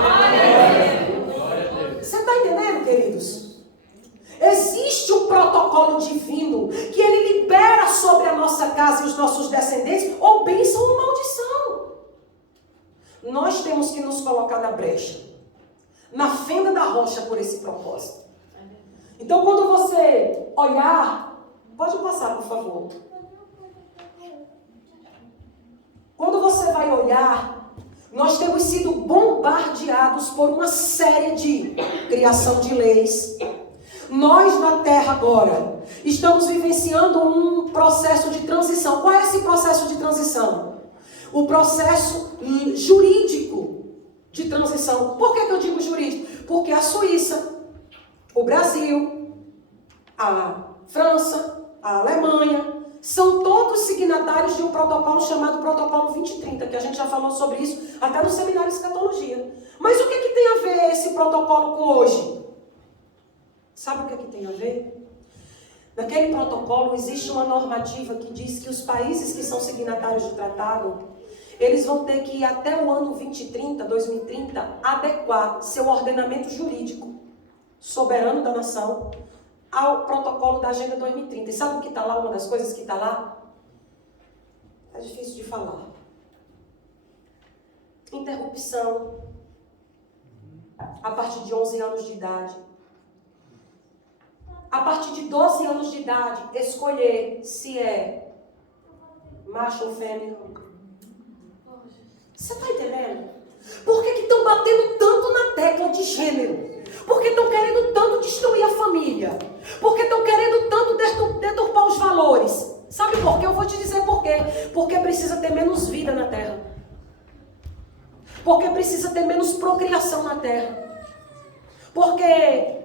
Você está entendendo, queridos? Existe um protocolo divino que ele libera sobre a nossa casa e os nossos descendentes ou bênção ou maldição. Nós temos que nos colocar na brecha, na fenda da rocha por esse propósito. Então, quando você olhar, pode passar, por favor. Quando você vai olhar, nós temos sido bombardeados por uma série de criação de leis. Nós na Terra agora estamos vivenciando um processo de transição. Qual é esse processo de transição? O processo jurídico de transição. Por que eu digo jurídico? Porque a Suíça, o Brasil, a França, a Alemanha, são todos signatários de um protocolo chamado Protocolo 2030, que a gente já falou sobre isso até no seminário de escatologia. Mas o que tem a ver esse protocolo com hoje? Sabe o que tem a ver? Naquele protocolo existe uma normativa que diz que os países que são signatários do tratado, eles vão ter que, até o ano 2030, adequar seu ordenamento jurídico soberano da nação ao protocolo da Agenda 2030. E sabe o que está lá? Uma das coisas que está lá? É difícil de falar. Interrupção a partir de 11 anos de idade. A partir de 12 anos de idade, escolher se é macho ou fêmea. Você está entendendo? Por que estão batendo tanto na tecla de gênero? Por que estão querendo tanto destruir a família? Por que estão querendo tanto deturpar os valores? Sabe por quê? Eu vou te dizer por quê. Porque precisa ter menos vida na terra. Porque precisa ter menos procriação na terra. Porque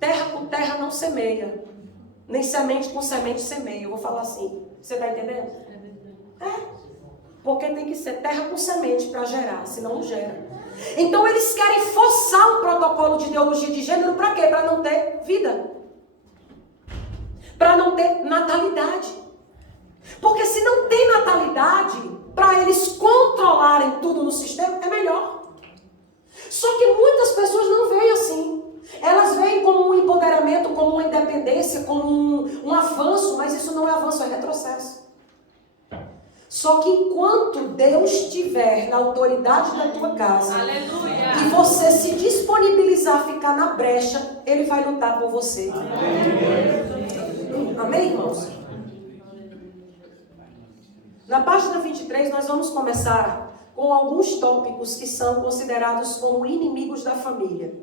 terra com terra não semeia. Nem semente com semente semeia. Eu vou falar assim. Você está entendendo? É. Porque tem que ser terra com semente para gerar. Senão não gera. Então eles querem forçar um protocolo de ideologia de gênero para quê? Para não ter vida. Para não ter natalidade. Porque se não tem natalidade, para eles controlarem tudo no sistema, é melhor. Só que muitas pessoas não veem assim. Elas veem como um empoderamento, como uma independência, como um avanço, mas isso não é avanço, é retrocesso. Só que enquanto Deus estiver na autoridade da tua casa, aleluia, e você se disponibilizar a ficar na brecha, Ele vai lutar por você. Amém, irmãos? Na página 23, nós vamos começar com alguns tópicos que são considerados como inimigos da família.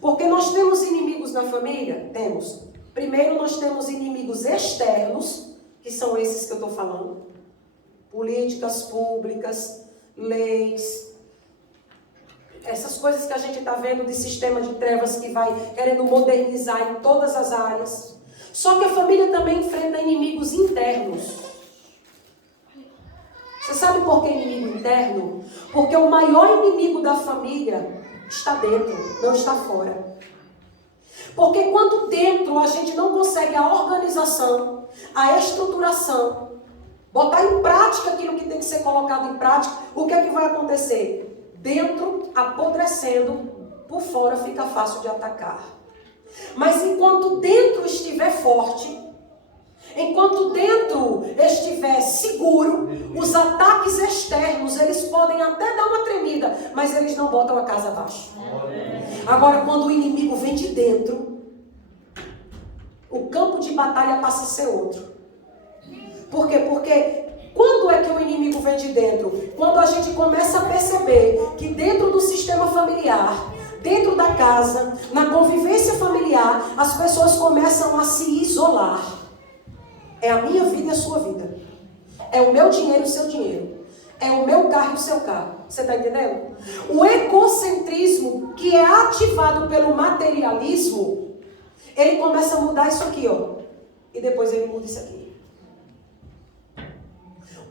Porque nós temos inimigos na família? Temos. Primeiro, nós temos inimigos externos, que são esses que eu estou falando. Políticas públicas, leis, essas coisas que a gente está vendo de sistema de trevas que vai querendo modernizar em todas as áreas. Só que a família também enfrenta inimigos internos. Você sabe por que inimigo interno? Porque o maior inimigo da família está dentro, não está fora. Porque quando dentro a gente não consegue a organização, a estruturação, botar em prática aquilo que tem que ser colocado em prática, o que é que vai acontecer? Dentro apodrecendo, por fora fica fácil de atacar. Mas enquanto dentro estiver forte, enquanto dentro estiver seguro, os ataques externos, eles podem até dar uma tremida, mas eles não botam a casa abaixo. Agora, quando o inimigo vem de dentro, o campo de batalha passa a ser outro. Por quê? Porque quando é que o inimigo vem de dentro? Quando a gente começa a perceber que dentro do sistema familiar, dentro da casa, na convivência familiar, as pessoas começam a se isolar. É a minha vida e a sua vida. É o meu dinheiro e o seu dinheiro. É o meu carro e o seu carro. Você está entendendo? O egocentrismo que é ativado pelo materialismo, ele começa a mudar isso aqui, ó. E depois ele muda isso aqui.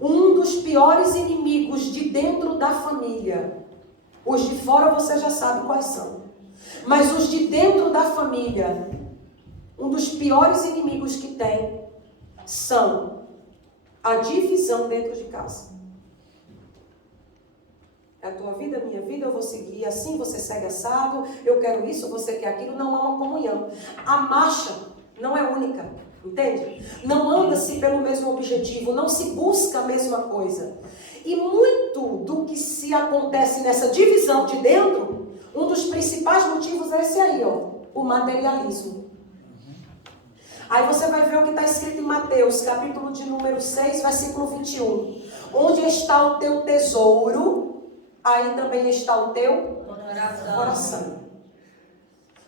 Um dos piores inimigos de dentro da família. Os de fora você já sabe quais são. Mas os de dentro da família, um dos piores inimigos que tem são a divisão dentro de casa. É a tua vida, a minha vida, eu vou seguir assim, você segue assado, eu quero isso, você quer aquilo, não há uma comunhão. A marcha não é única, entende? Não anda-se pelo mesmo objetivo, não se busca a mesma coisa. E muito do que se acontece nessa divisão de dentro, um dos principais motivos é esse aí, ó, o materialismo. Aí você vai ver o que está escrito em Mateus, capítulo de número 6, versículo 21. Onde está o teu tesouro, aí também está o teu coração.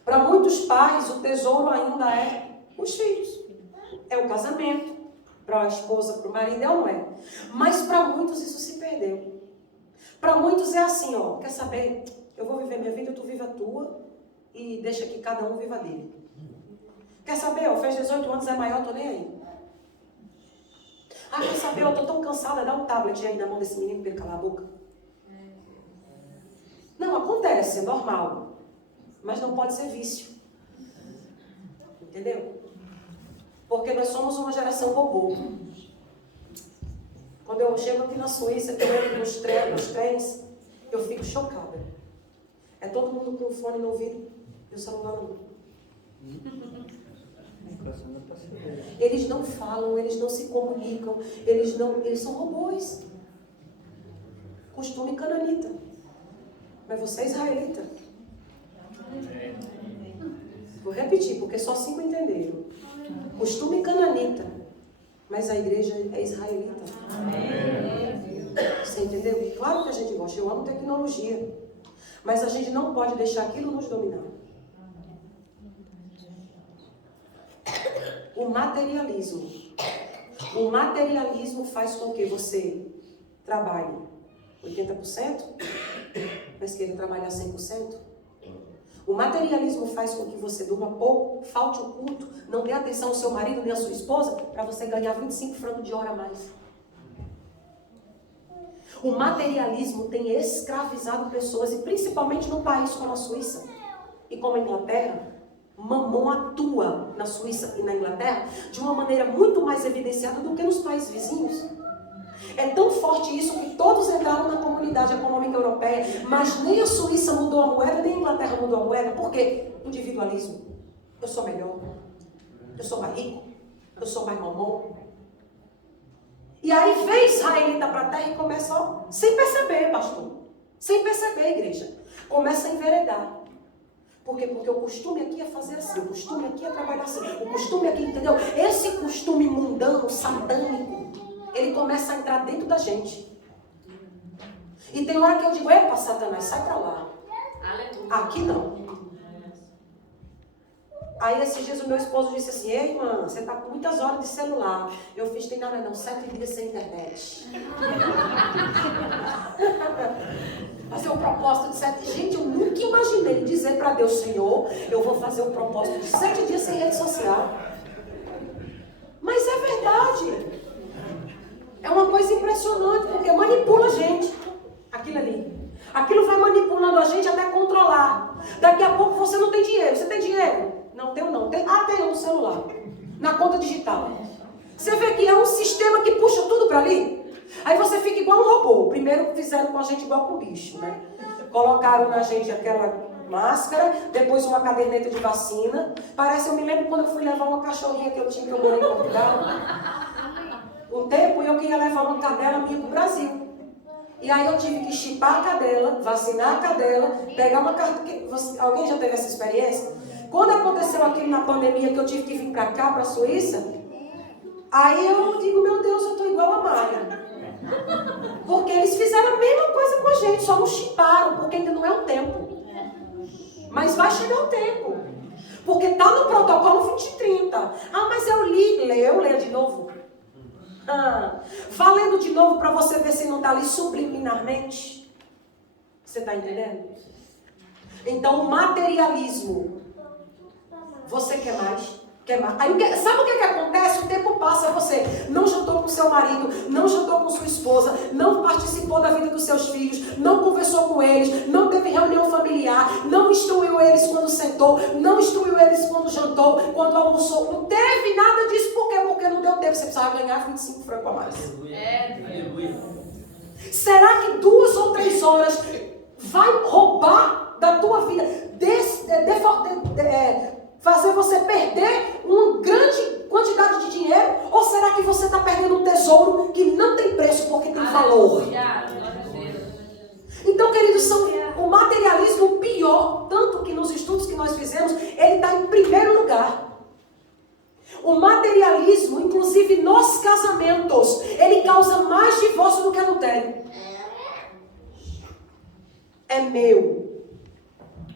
Para muitos pais, o tesouro ainda é os filhos. É o casamento. Para a esposa, para o marido, é ou não é? Mas para muitos isso se perdeu. Para muitos é assim, ó, quer saber? Eu vou viver minha vida, tu vive a tua e deixa que cada um viva a dele. Quer saber? Ó, fez 18 anos, é maior, tô nem aí. Ah, quer saber? Eu tô tão cansada, dá um tablet aí na mão desse menino para ele calar a boca. Não, acontece, é normal. Mas não pode ser vício. Entendeu? Porque nós somos uma geração robô. Quando eu chego aqui na Suíça, que eu entro nos trens, eu fico chocada. É todo mundo com o fone no ouvido e o celular na mão. Eles não falam, eles não se comunicam, eles são robôs. Costume cananita. Mas você é israelita. Vou repetir, porque só 5 entenderam. Costume cananita, mas a igreja é israelita. Você entendeu? Claro que a gente gosta, eu amo tecnologia, mas a gente não pode deixar aquilo nos dominar. O materialismo faz com que você trabalhe 80%, mas queira trabalhar 100%. O materialismo faz com que você durma pouco, falte o culto, não dê atenção ao seu marido nem à sua esposa, para você ganhar 25 francos de hora a mais. O materialismo tem escravizado pessoas, e principalmente num país como a Suíça e como a Inglaterra. Mamon atua na Suíça e na Inglaterra de uma maneira muito mais evidenciada do que nos países vizinhos. É tão forte isso que todos entraram na comunidade econômica europeia, mas nem a Suíça mudou a moeda, nem a Inglaterra mudou a moeda. Por quê? Individualismo. Eu sou melhor. Eu sou mais rico. Eu sou mais mamon. E aí vem israelita para a terra e começa, ó, sem perceber, pastor. Sem perceber, igreja. Começa a enveredar. Por quê? Porque o costume aqui é fazer assim, o costume aqui é trabalhar assim, o costume aqui, entendeu? Esse costume mundano, satânico, ele começa a entrar dentro da gente. E tem hora que eu digo, epa, Satanás, sai pra lá. Aqui não. Aí esses dias o meu esposo disse assim, ei, irmã, você tá com muitas horas de celular. Eu fiz, tem nada não, 7 dias sem internet. Fazer um propósito de 7 dias. Gente, eu nunca imaginei dizer para Deus, Senhor, eu vou fazer um propósito de 7 dias sem rede social. Mas é verdade. É uma coisa impressionante, porque manipula a gente. Aquilo ali. Aquilo vai manipulando a gente até controlar. Daqui a pouco você não tem dinheiro. Você tem dinheiro? Não, tenho não. Tenho no celular. Na conta digital. Você vê que é um sistema que puxa tudo para ali. Aí você fica igual um robô. Primeiro fizeram com a gente igual com o bicho, né? Colocaram na gente aquela máscara, depois uma caderneta de vacina. Eu me lembro quando eu fui levar uma cachorrinha que eu morei em Portugal. Um tempo eu queria levar uma cadela minha para o Brasil. E aí eu tive que chipar a cadela, vacinar a cadela, pegar uma carta. Alguém já teve essa experiência? Quando aconteceu aquilo na pandemia que eu tive que vir para cá, para a Suíça, aí eu digo, meu Deus, eu estou igual a Maia. Porque eles fizeram a mesma coisa com a gente, só nos chiparam, porque ainda não é o tempo. Mas vai chegar o tempo. Porque está no protocolo 2030. Ah, mas eu li. Leia de novo. Valendo de novo para você ver se não está ali subliminarmente. Você está entendendo? Então o materialismo. Você quer mais? Quer mais? Aí, sabe o que acontece? O tempo passa, você não jantou com seu marido, não jantou com sua esposa, não participou da vida dos seus filhos, não conversou com eles, não teve reunião familiar, não instruiu eles quando sentou, não instruiu eles quando jantou, quando almoçou, não teve nada disso. Por quê? Porque não deu tempo, você precisava ganhar 25 francos a mais. Será que 2 ou 3 horas vai roubar da tua vida, fazer você perder uma grande quantidade de dinheiro? Ou será que você está perdendo um tesouro que não tem preço porque tem valor? Então, queridos, o materialismo pior, tanto que nos estudos que nós fizemos, ele está em primeiro lugar. O materialismo, inclusive nos casamentos, ele causa mais divórcio do que adultério. É meu.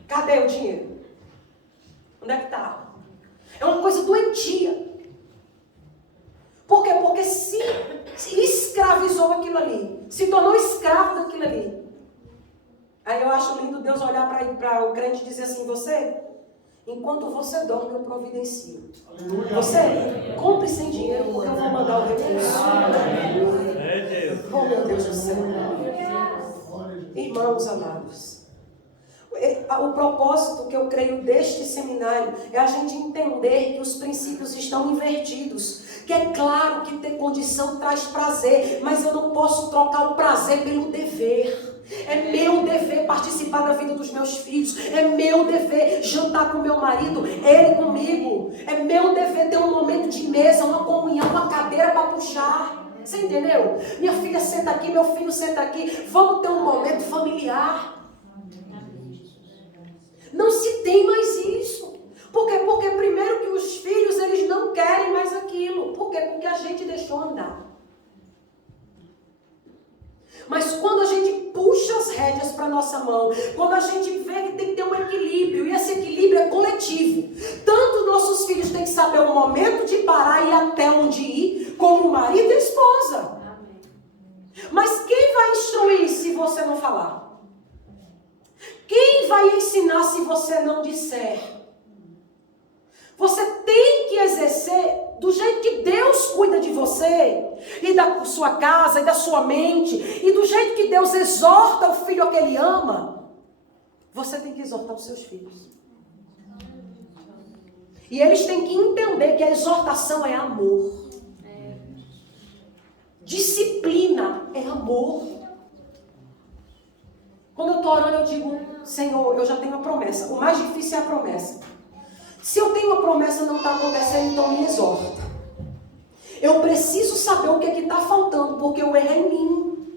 Cadê o dinheiro? Onde é que está? É uma coisa doentia. Por quê? Porque se escravizou aquilo ali. Se tornou escravo daquilo ali. Aí eu acho lindo Deus olhar para o crente e dizer assim, você, enquanto você dorme, eu providencio. Você, compre sem dinheiro, porque eu vou mandar o recurso. Oh, meu Deus do céu. Irmãos amados. O propósito que eu creio deste seminário é a gente entender que os princípios estão invertidos. Que é claro que ter condição traz prazer, mas eu não posso trocar o prazer pelo dever. É meu dever participar da vida dos meus filhos. É meu dever jantar com meu marido, ele comigo. É meu dever ter um momento de mesa, uma comunhão, uma cadeira para puxar. Você entendeu? Minha filha senta aqui, meu filho senta aqui. Vamos ter um momento familiar. Não se tem mais isso. Por quê? Porque primeiro que os filhos, eles não querem mais aquilo. Por quê? Porque a gente deixou andar. Mas quando a gente puxa as rédeas para a nossa mão, quando a gente vê que tem que ter um equilíbrio, e esse equilíbrio é coletivo. Tanto nossos filhos têm que saber o momento de parar e até onde ir, como o marido e a esposa. Mas quem vai instruir se você não falar? Quem vai ensinar se você não disser? Você tem que exercer do jeito que Deus cuida de você, e da sua casa, e da sua mente, e do jeito que Deus exorta o filho que Ele ama. Você tem que exortar os seus filhos. E eles têm que entender que a exortação é amor. Disciplina é amor. Quando eu estou orando, eu digo, Senhor, eu já tenho a promessa. O mais difícil é a promessa. Se eu tenho a promessa e não está acontecendo, então me exorta. Eu preciso saber o que está faltando, porque o erro é em mim.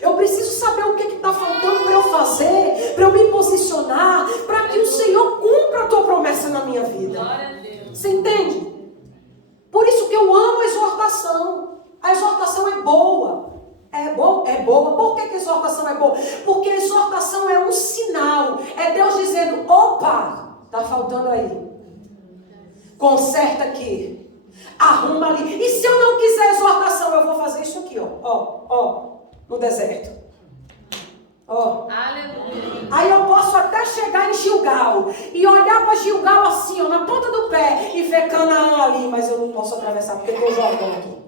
Eu preciso saber o que está faltando para eu fazer, para eu me posicionar, para que o Senhor cumpra a tua promessa na minha vida. Você entende? Por isso que eu amo a exortação. A exortação é boa. É boa. Por que a exortação é boa? Porque a exortação é um sinal. É Deus dizendo, opa, está faltando aí. Conserta aqui. Arruma ali. E se eu não quiser exortação, eu vou fazer isso aqui, ó, no deserto. Ó. Aleluia. Aí eu posso até chegar em Gilgal e olhar para Gilgal assim, ó, na ponta do pé, e ver Canaã ali, mas eu não posso atravessar porque tem o Jordão aqui.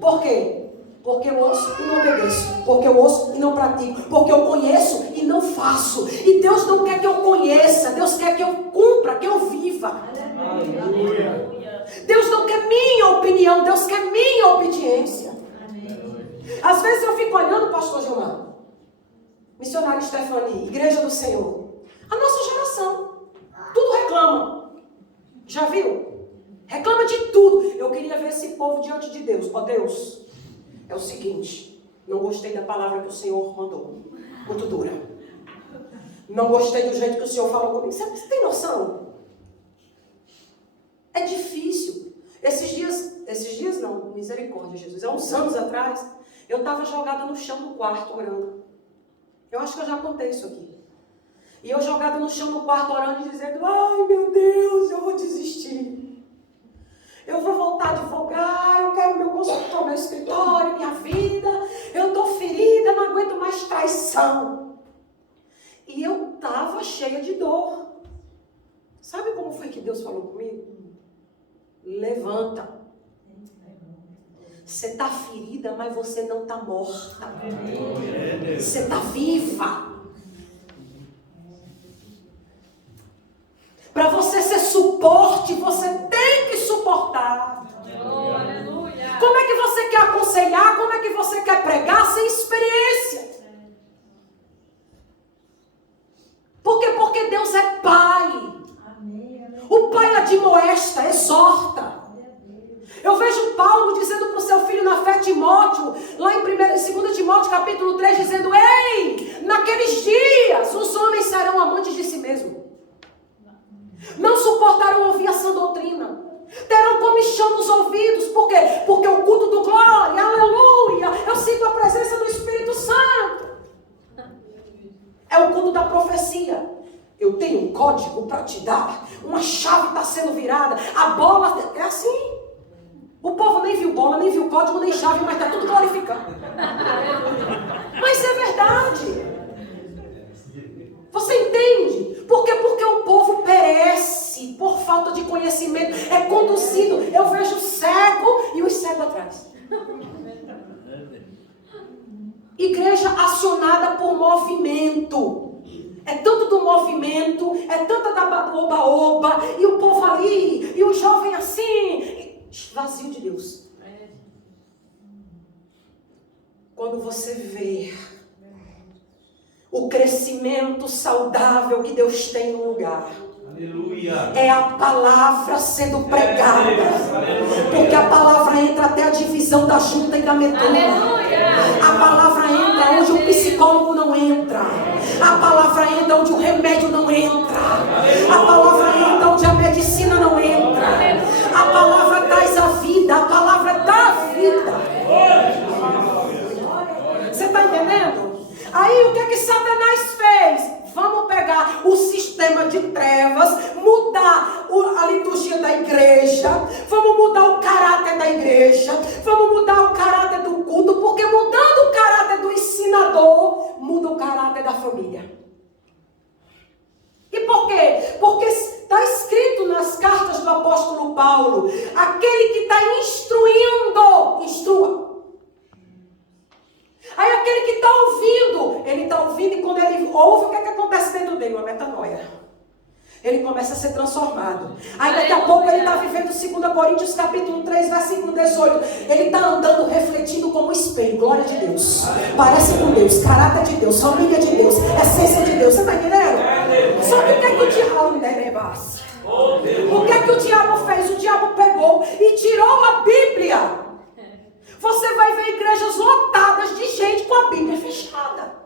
Por quê? Porque eu ouço e não obedeço. Porque eu ouço e não pratico. Porque eu conheço e não faço. E Deus não quer que eu conheça. Deus quer que eu cumpra, que eu viva. Aleluia. Deus não quer minha opinião. Deus quer minha obediência. Às vezes eu fico olhando, pastor Gilmar. Missionária Stephanie, Igreja do Senhor. A nossa geração. Tudo reclama. Já viu? Reclama de tudo. Eu queria ver esse povo diante de Deus. Ó Deus, é o seguinte. Não gostei da palavra que o Senhor mandou. Muito dura. Não gostei do jeito que o Senhor falou comigo. Você tem noção? É difícil. Esses dias não, misericórdia, Jesus. Há uns anos atrás, eu estava jogada no chão do quarto orando. Eu acho que eu já contei isso aqui. E eu jogada no chão do quarto orando e dizendo, ai meu Deus, eu vou desistir. Eu vou voltar a advogar, eu quero meu consultor, meu escritório, minha vida. Eu estou ferida, não aguento mais traição. E eu estava cheia de dor. Sabe como foi que Deus falou comigo? Levanta. Você está ferida, mas você não está morta. Você está viva. Para você ser suporte, você tem que suportar. Oh, aleluia. Como é que você quer aconselhar? Como é que você quer pregar sem experiência? Por quê? Porque Deus é Pai. O Pai admoesta, exorta. Eu vejo Paulo dizendo para o seu filho na fé, Timóteo, lá em 2 Timóteo capítulo 3, dizendo, ei, naqueles dias os homens serão amantes de si mesmos. Não suportarão ouvir a sã doutrina. Terão comichão nos ouvidos. Por quê? Porque o culto do glória, aleluia, eu sinto a presença do Espírito Santo. É o culto da profecia. Eu tenho um código para te dar. Uma chave está sendo virada. A bola é assim. O povo nem viu bola, nem viu código, nem chave, mas está tudo glorificando. Mas é verdade. Você entende? Por quê? Porque o povo perece por falta de conhecimento. É conduzido. Eu vejo o cego e os cegos atrás. Igreja acionada por movimento. É tanto do movimento, é tanta do oba-oba, e o povo ali, e o jovem assim, vazio de Deus. Quando você vê o crescimento saudável que Deus tem no lugar, aleluia, é a palavra sendo pregada, porque a palavra entra até a divisão da junta e da medula. Aleluia. A palavra entra onde o psicólogo não entra, a palavra entra onde o remédio não entra, a palavra entra onde a medicina não entra, a palavra traz a vida, a palavra dá vida. Você está entendendo? Aí o que é que Satanás fez? Vamos pegar o sistema de trevas, mudar a liturgia da igreja, vamos mudar o caráter da igreja, vamos mudar o caráter do culto, porque mudando o caráter do ensinador, muda o caráter da família. E por quê? Porque está escrito nas cartas do apóstolo Paulo, aquele que está instruindo, instrua. Aí aquele que está ouvindo, ele está ouvindo e quando ele ouve, o que é que acontece dentro dele? Uma metanoia. Ele começa a ser transformado. Aí daqui a pouco ele está vivendo 2 Coríntios capítulo 3, versículo 18. Ele está andando, refletindo como espelho. Glória de Deus. Parece com Deus, caráter de Deus, família de Deus, essência de Deus. Você está entendendo? Só que o que é que o diabo derrebasse? O que é que o diabo fez? O diabo pegou e tirou a Bíblia. Você vai ver igrejas lotadas de gente com a Bíblia fechada.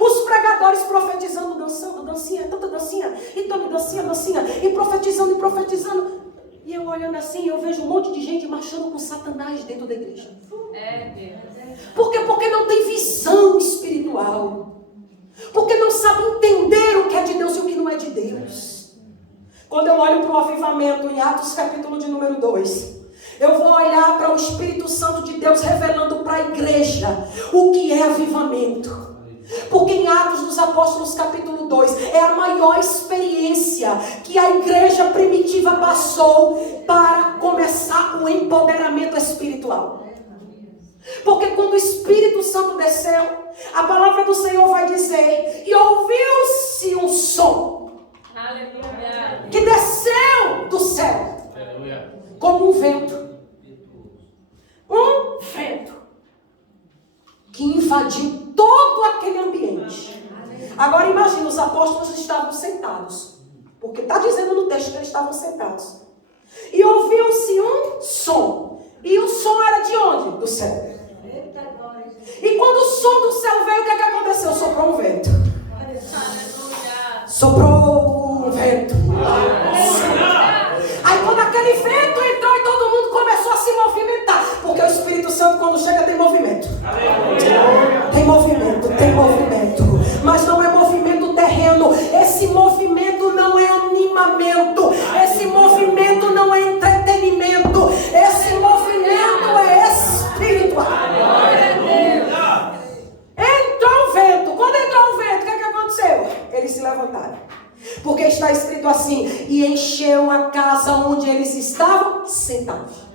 Os pregadores profetizando, dançando, dancinha, tanta dancinha, e tome dancinha, dancinha, e profetizando, e profetizando. E eu olhando assim, eu vejo um monte de gente marchando com Satanás dentro da igreja. Por quê? Porque não tem visão espiritual. Porque não sabe entender o que é de Deus e o que não é de Deus. Quando eu olho para o avivamento em Atos capítulo de número 2, eu vou olhar para o Espírito Santo de Deus revelando para a igreja o que é avivamento. Porque em Atos dos Apóstolos capítulo 2 é a maior experiência que a igreja primitiva passou para começar o empoderamento espiritual. Porque quando o Espírito Santo desceu, a palavra do Senhor vai dizer, e ouviu-se um som, aleluia, que desceu do céu, aleluia, como um vento. Um vento que invadiu todo aquele ambiente. os apóstolos estavam sentados. Porque está dizendo no texto que eles estavam sentados. E ouviu-se um som. E o som era de onde? Do céu. E quando o som do céu veio, o que aconteceu? Soprou um vento. Soprou um vento. Aí quando aquele vento entrou e todo mundo começou a se movimentar. Porque o Espírito Santo, quando chega, tem movimento. Tem movimento, tem movimento. Mas não é movimento terreno. Esse movimento não é animamento. Esse movimento não é entretenimento. Esse movimento é espiritual. Entrou o vento. Quando entrou o vento, o que aconteceu? Eles se levantaram. Porque está escrito assim: e encheu a casa onde eles estavam sentados.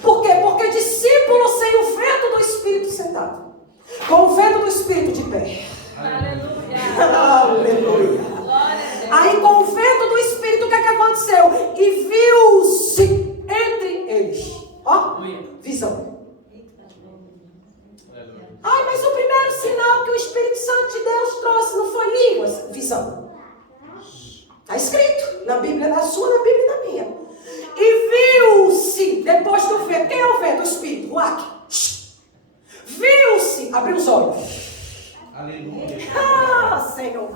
Por quê? Porque discípulos sem o vento do Espírito sentado, com o vento do Espírito de pé. Aleluia. Aí com o vento do Espírito, o que aconteceu? E viu-se entre eles, ó, visão. Ai, mas o primeiro sinal que o Espírito Santo de Deus trouxe não foi línguas? Visão. Está escrito na Bíblia, na sua, na Bíblia e na minha. E viu-se, depois do vento. Quem é o vento? O Espírito, o Ac. Viu-se, abriu os olhos. Aleluia. Senhor.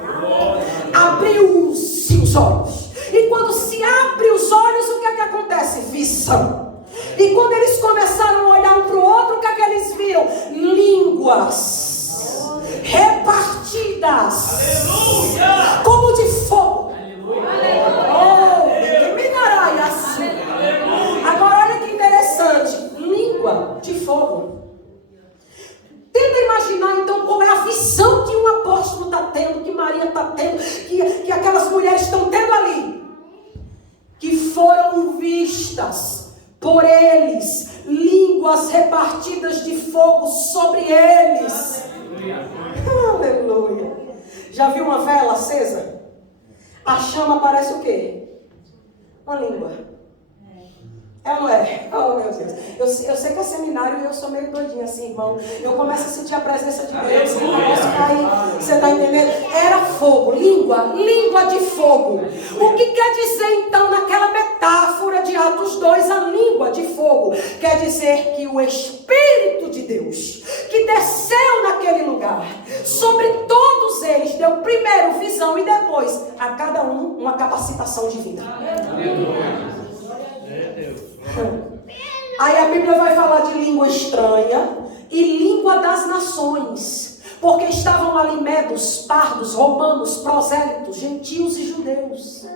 Abriu-se os olhos. E quando se abre os olhos, o que é que acontece? Visão. E quando eles começaram a olhar um para o outro, o que é que eles viram? Línguas repartidas. Aleluia. Como de fogo. Agora olha que interessante. Língua de fogo. Tenta imaginar então qual é a visão que um apóstolo está tendo, que Maria está tendo, que aquelas mulheres estão tendo ali. Que foram vistas por eles línguas repartidas de fogo sobre eles. Aleluia. Já viu uma vela acesa? A chama parece o quê? Uma língua. É ou não é? Oh, meu Deus. Eu sei que é seminário e eu sou meio doidinha assim, irmão. Eu começo a sentir a presença de Deus. Eu começo a cair. Você está entendendo? Era fogo. Língua de fogo. O que quer dizer então naquela metáfora de Atos 2, a língua de fogo? Quer dizer que o Espírito de Deus, que desceu naquele lugar, sobre todos eles, deu primeiro visão e depois a cada um uma capacitação divina. Aleluia. Aí a Bíblia vai falar de língua estranha e língua das nações, porque estavam ali medos, pardos, romanos, prosélitos, gentios e judeus.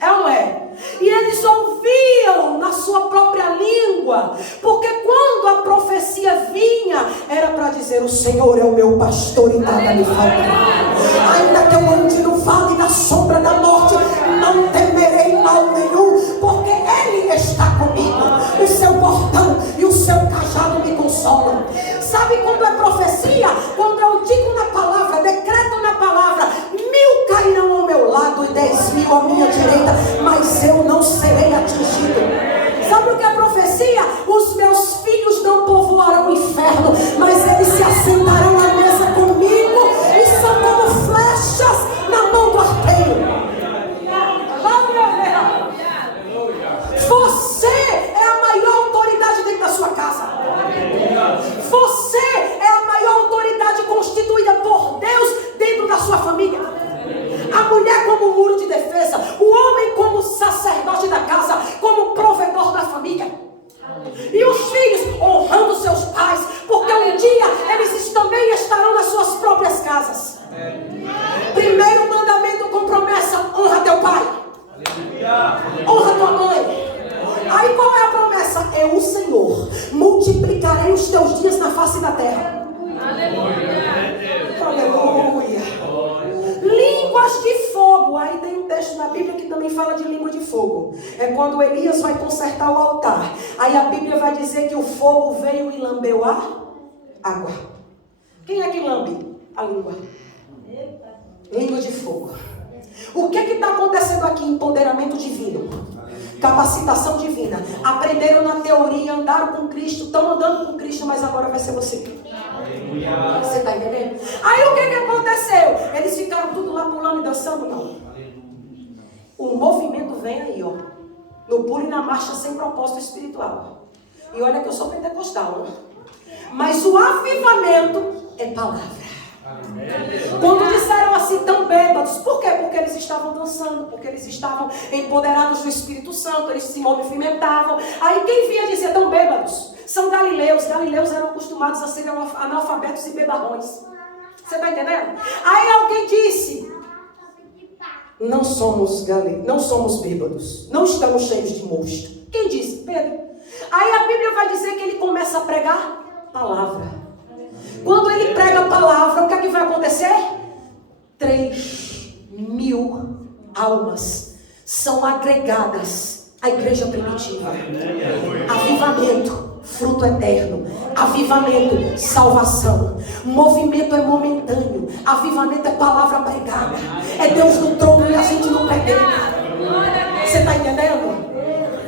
É ou não é? E eles ouviam na sua própria língua, porque quando a profecia vinha, era para dizer: o Senhor é o meu pastor e nada me faltará. Ainda que eu ande no vale da sombra da morte, não temerei mal nenhum, porque Ele está comigo. O seu bordão e o seu cajado me consolam. Sabe quando é profecia? Quando eu digo na palavra, decreto na palavra: 1000 cairão ao meu lado e 10.000 à minha direita, mas eu não serei atingido. Sabe o que é profecia? Os meus filhos não povoarão o inferno, mas eles se assentarão à mesa comigo e são como flechas na mão do arqueiro. Você é a maior autoridade dentro da sua casa. Você é a maior autoridade constituída por Deus dentro da sua família. A mulher como muro de defesa, o homem como sacerdote da casa, como provedor da família. E os filhos honrando seus pais, porque um dia eles também estarão nas suas próprias casas. Primeiro mandamento com promessa: honra teu pai, honra tua mãe. Aí qual é a promessa? Eu, o Senhor, multiplicarei os teus dias na face da terra. Aleluia. Línguas de fogo. Aí tem um texto na Bíblia que também fala de língua de fogo. É quando Elias vai consertar o altar. Aí a Bíblia vai dizer que o fogo veio e lambeu a água. Quem é que lambe a língua? Língua de fogo. O que está acontecendo aqui? Empoderamento divino. Capacitação divina. Aprenderam na teoria, andaram com Cristo, estão andando com Cristo, mas agora vai ser você. Você está entendendo? Aí o que aconteceu? Eles ficaram tudo lá pulando e dançando? Não. O movimento vem aí, ó. No pulo e na marcha sem propósito espiritual. E olha que eu sou pentecostal, né? Mas o avivamento é palavra. Quando disseram assim, tão bêbados, por quê? Porque eles estavam dançando, porque eles estavam empoderados do Espírito Santo, eles se movimentavam. Aí quem vinha dizer tão bêbados? São galileus. Galileus eram acostumados a serem analfabetos e bebarrões. Você está entendendo? Aí alguém disse, não somos bêbados, não estamos cheios de mosto. Quem disse? Pedro. Aí a Bíblia vai dizer que ele começa a pregar palavra. Quando ele prega a palavra, o que é que vai acontecer? 3.000 almas são agregadas à igreja primitiva. Avivamento, fruto eterno. Avivamento, salvação. Movimento é momentâneo. Avivamento é palavra pregada. É Deus no trono e a gente não prega. Você está entendendo?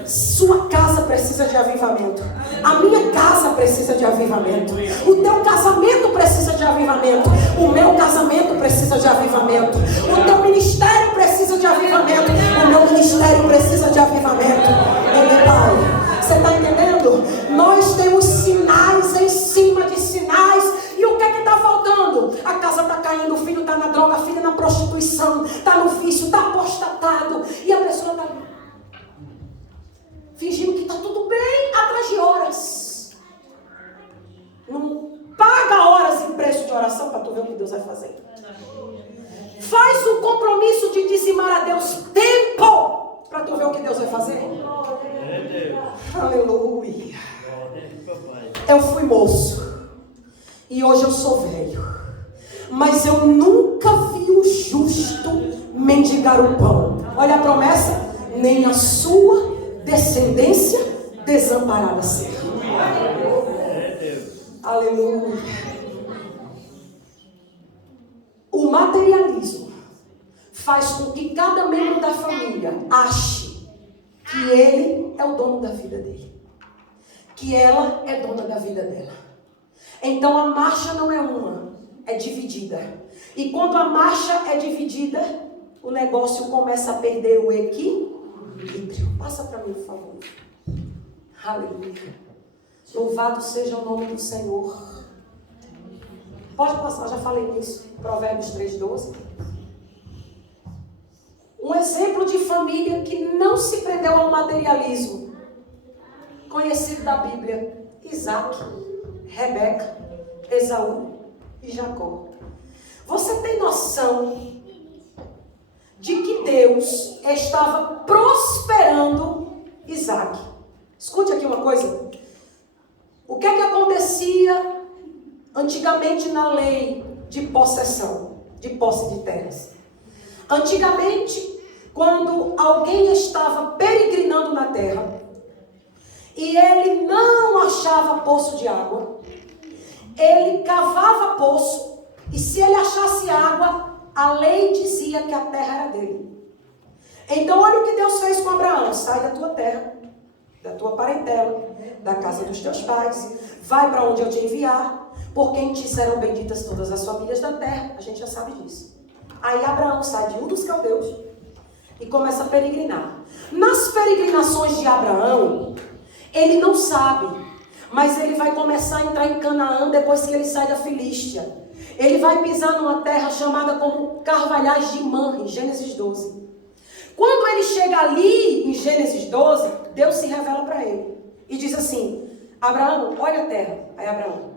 Sua casa precisa de avivamento. A minha casa precisa de avivamento. O teu casamento precisa de avivamento. O meu casamento precisa de avivamento. O teu ministério precisa de avivamento. O meu ministério precisa de avivamento. Ele, Pai, você está entendendo? Nós temos sinais em cima de sinais. E o que é que está faltando? A casa está caindo, o filho está na droga, a filha na prostituição, está no vício, está apostatado. E a pessoa está fingindo que está tudo bem atrás de horas. Não paga horas em preço de oração para tu ver o que Deus vai fazer. Faz o compromisso de dizimar a Deus tempo para tu ver o que Deus vai fazer. Aleluia. Eu fui moço e hoje eu sou velho, mas eu nunca vi o justo mendigar o pão. Olha a promessa, nem a sua descendência desamparada será. Aleluia. O materialismo faz com que cada membro da família ache que ele é o dono da vida dele, que ela é dona da vida dela. Então a marcha não é uma, é dividida. E quando a marcha é dividida, o negócio começa a perder o equilíbrio. Passa para mim, por favor. Aleluia. Louvado seja o nome do Senhor. Pode passar, já falei nisso. Provérbios 3:12. Um exemplo de família que não se prendeu ao materialismo. Conhecido da Bíblia. Isaac, Rebeca, Esaú e Jacó. Você tem noção de que Deus estava prosperando Isaac? Escute aqui uma coisa. O que é que acontecia antigamente na lei de possessão, de posse de terras? Antigamente, quando alguém estava peregrinando na terra e ele não achava poço de água, ele cavava poço e se ele achasse água, a lei dizia que a terra era dele. Então olha o que Deus fez com Abraão. Sai da tua terra, da tua parentela, da casa dos teus pais, vai para onde eu te enviar, porque em ti serão benditas todas as famílias da terra. A gente já sabe disso. Aí Abraão sai de Ur dos Caldeus e começa a peregrinar. Nas peregrinações de Abraão, ele não sabe, mas ele vai começar a entrar em Canaã depois que ele sai da Filístia. Ele vai pisar numa terra chamada como Carvalhais de Manre, em Gênesis 12. Quando ele chega ali, em Gênesis 12, Deus se revela para ele. E diz assim, Abraão, olha a terra. Aí Abraão.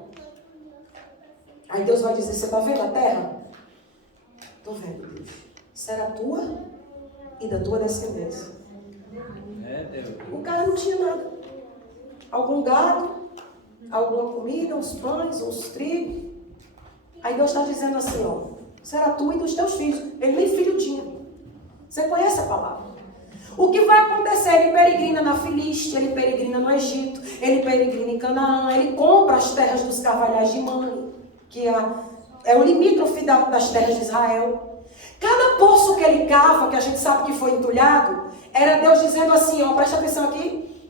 Aí Deus vai dizer, você está vendo a terra? Estou vendo, Deus. Será tua e da tua descendência. O cara não tinha nada. Algum gado, alguma comida, uns pães, uns trigos. Aí Deus está dizendo assim, ó, será tu e dos teus filhos. Ele nem filho tinha. Você conhece a palavra. O que vai acontecer? Ele peregrina na Filístia, ele peregrina no Egito, ele peregrina em Canaã, ele compra as terras dos Carvalhais de Manre, que é o limítrofe das terras de Israel. Cada poço que ele cava, que a gente sabe que foi entulhado, era Deus dizendo assim, ó, presta atenção aqui,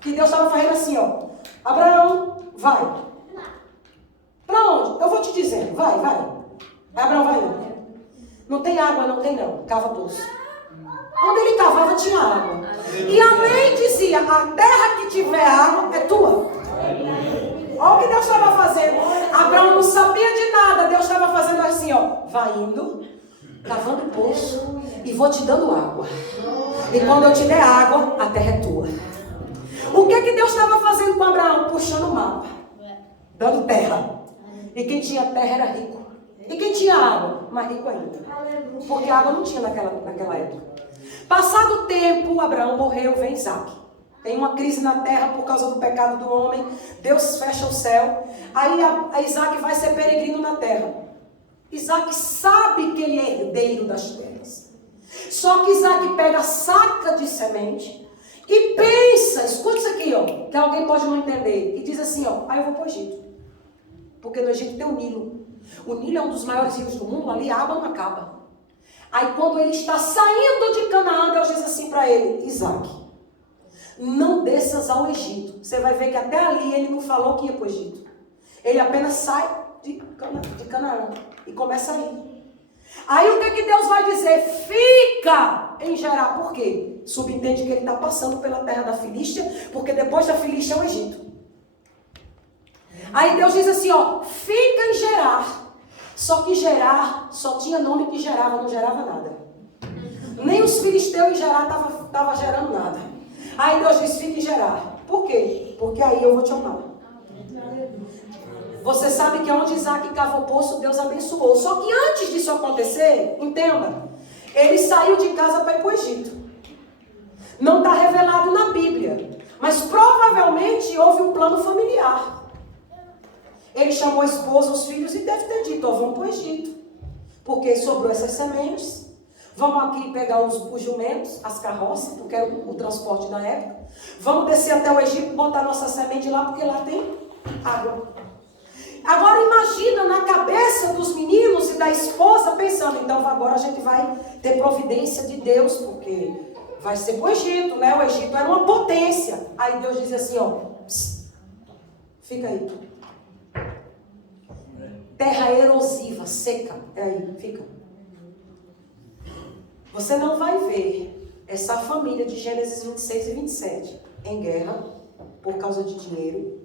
que Deus estava fazendo assim, ó, Abraão, vai. Para onde? Eu vou te dizendo. Vai. Abraão vai não. Não tem água, não tem não. Cava poço. Onde ele cavava tinha água. E a lei dizia, a terra que tiver água é tua. Olha o que Deus estava fazendo. Abraão não sabia de nada. Deus estava fazendo assim, ó. Vai indo, cavando poço e vou te dando água. E quando eu te der água, a terra é tua. O que Deus estava fazendo com Abraão? Puxando o mapa. Dando terra. E quem tinha terra era rico. E quem tinha água? Mais rico ainda. Porque água não tinha naquela época. Passado o tempo, Abraão morreu, vem Isaac. Tem uma crise na terra por causa do pecado do homem. Deus fecha o céu. Aí a Isaac vai ser peregrino na terra. Isaac sabe que ele é herdeiro das terras. Só que Isaac pega a saca de semente e pensa, escuta isso aqui, ó, que alguém pode não entender. E diz assim, ó, eu vou para o Egito. Porque no Egito tem o Nilo. O Nilo é um dos maiores rios do mundo, ali a água não acaba. Aí quando ele está saindo de Canaã, Deus diz assim para ele, Isaac, não desças ao Egito. Você vai ver que até ali ele não falou que ia para o Egito. Ele apenas sai de Canaã e começa a ir. Aí o que Deus vai dizer? Fica em Gerar. Por quê? Subentende que ele está passando pela terra da Filístia, porque depois da Filístia é o Egito. Aí Deus diz assim, ó, fica em Gerar. Só que Gerar só tinha nome que gerava, não gerava nada. Nem os filisteus em Gerar estavam gerando nada. Aí Deus diz, fica em Gerar. Por quê? Porque aí eu vou te honrar. Você sabe que onde Isaac cavou o poço, Deus abençoou. Só que antes disso acontecer, entenda, ele saiu de casa para ir para o Egito. Não está revelado na Bíblia. Mas provavelmente houve um plano familiar. Ele chamou a esposa, os filhos e deve ter dito, vamos para o Egito. Porque sobrou essas sementes. Vamos aqui pegar os jumentos, as carroças, porque era o transporte da época. Vamos descer até o Egito, botar nossa semente lá, porque lá tem água. Agora imagina na cabeça dos meninos e da esposa pensando, então agora a gente vai ter providência de Deus, porque vai ser para o Egito, né? O Egito era uma potência. Aí Deus diz assim, ó, fica aí. Terra erosiva, seca. É aí, fica. Você não vai ver essa família de Gênesis 26 e 27 em guerra por causa de dinheiro,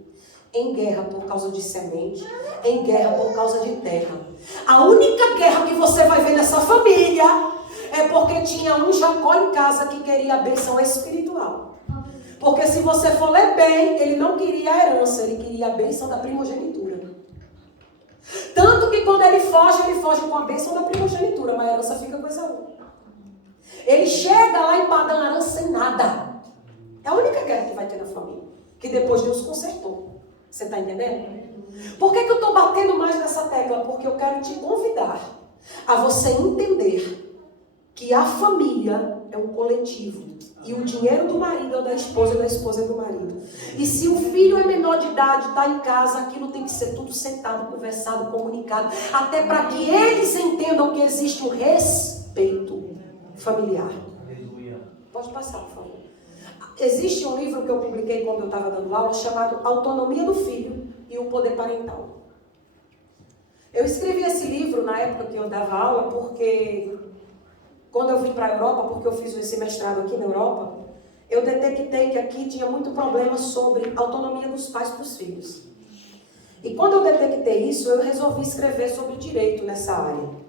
em guerra por causa de semente, em guerra por causa de terra. A única guerra que você vai ver nessa família é porque tinha um Jacó em casa que queria a bênção espiritual. Porque se você for ler bem, ele não queria a herança, ele queria a bênção da primogenitura. Tanto que quando ele foge com a bênção da primogenitura, mas a herança fica com Esaú. Ele chega lá em Padã Arã sem nada. É a única guerra que vai ter na família. Que depois Deus consertou. Você está entendendo? Por que eu estou batendo mais nessa tecla? Porque eu quero te convidar a você entender que a família é um coletivo. E o dinheiro do marido é da esposa e da esposa é do marido. E se o filho é menor de idade, está em casa, aquilo tem que ser tudo sentado, conversado, comunicado. Até para que eles entendam que existe um respeito familiar. Aleluia. Pode passar, por favor. Existe um livro que eu publiquei quando eu estava dando aula, chamado Autonomia do Filho e o Poder Parental. Eu escrevi esse livro na época que eu dava aula, porque quando eu vim para a Europa, porque eu fiz esse mestrado aqui na Europa, eu detectei que aqui tinha muito problema sobre autonomia dos pais para os filhos. E quando eu detectei isso, eu resolvi escrever sobre direito nessa área.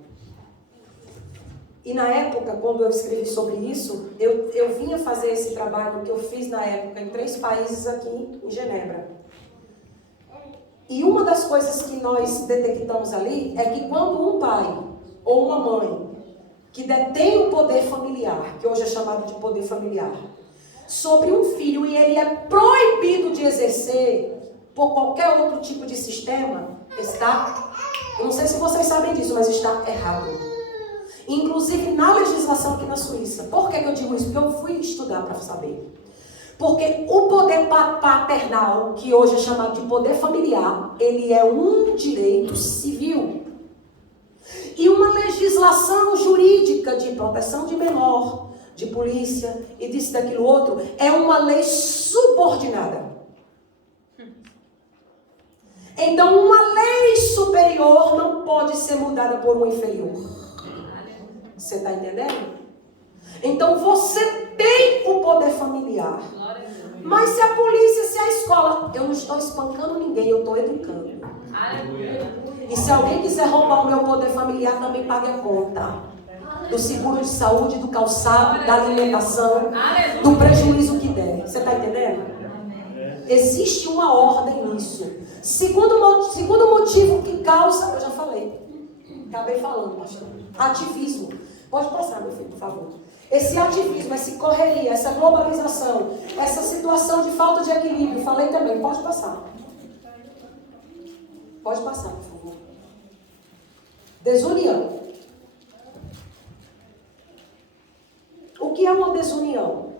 E na época, quando eu escrevi sobre isso, eu vinha fazer esse trabalho que eu fiz na época em 3 países aqui em Genebra. E uma das coisas que nós detectamos ali é que quando um pai ou uma mãe que detém o poder familiar, que hoje é chamado de poder familiar, sobre um filho e ele é proibido de exercer por qualquer outro tipo de sistema, está, eu não sei se vocês sabem disso, mas está errado. Inclusive na legislação aqui na Suíça. Por que eu digo isso? Porque eu fui estudar para saber. Porque o poder paternal, que hoje é chamado de poder familiar, ele é um direito civil. E uma legislação jurídica de proteção de menor, de polícia e disso, daquilo outro, é uma lei subordinada. Então, uma lei superior não pode ser mudada por uma inferior. Você está entendendo? Então, você tem o poder familiar. Mas se a polícia, se a escola... Eu não estou espancando ninguém, eu estou educando. E se alguém quiser roubar o meu poder familiar, também pague a conta. Do seguro de saúde, do calçado, da alimentação, do prejuízo que der. Você está entendendo? Existe uma ordem nisso. Segundo motivo que causa, eu já falei. Acabei falando, pastor. Ativismo. Pode passar, meu filho, por favor. Esse ativismo, essa correria, essa globalização, essa situação de falta de equilíbrio. Falei também, pode passar. Pode passar, por favor. Desunião. O que é uma desunião?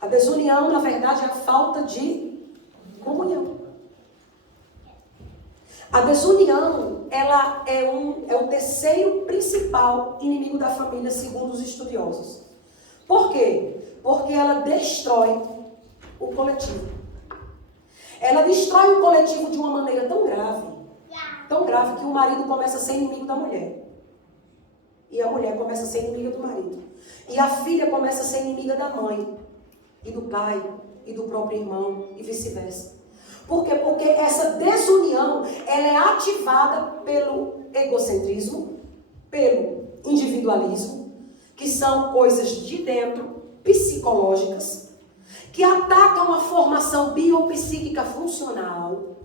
A desunião, na verdade, é a falta de comunhão. A desunião, ela é o terceiro principal inimigo da família, segundo os estudiosos. Por quê? Porque ela destrói o coletivo. Ela destrói o coletivo de uma maneira tão grave que o marido começa a ser inimigo da mulher. E a mulher começa a ser inimiga do marido. E a filha começa a ser inimiga da mãe, e do pai, e do próprio irmão, e vice-versa. Por quê? Porque essa desunião, ela é ativada pelo egocentrismo, pelo individualismo, que são coisas de dentro, psicológicas, que atacam a formação biopsíquica funcional,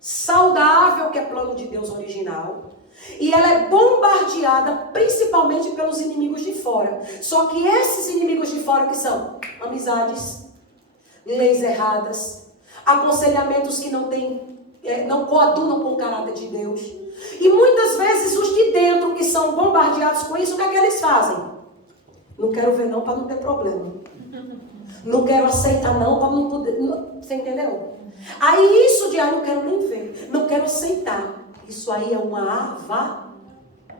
saudável, que é plano de Deus original, e ela é bombardeada principalmente pelos inimigos de fora. Só que esses inimigos de fora que são amizades, leis erradas, aconselhamentos que não coadunam com o caráter de Deus. E muitas vezes os de dentro que são bombardeados com isso, o que é que eles fazem? Não quero ver não para não ter problema. Não quero aceitar não para não poder... Não, você entendeu? Aí isso de não quero nem ver, não quero aceitar. Isso aí é uma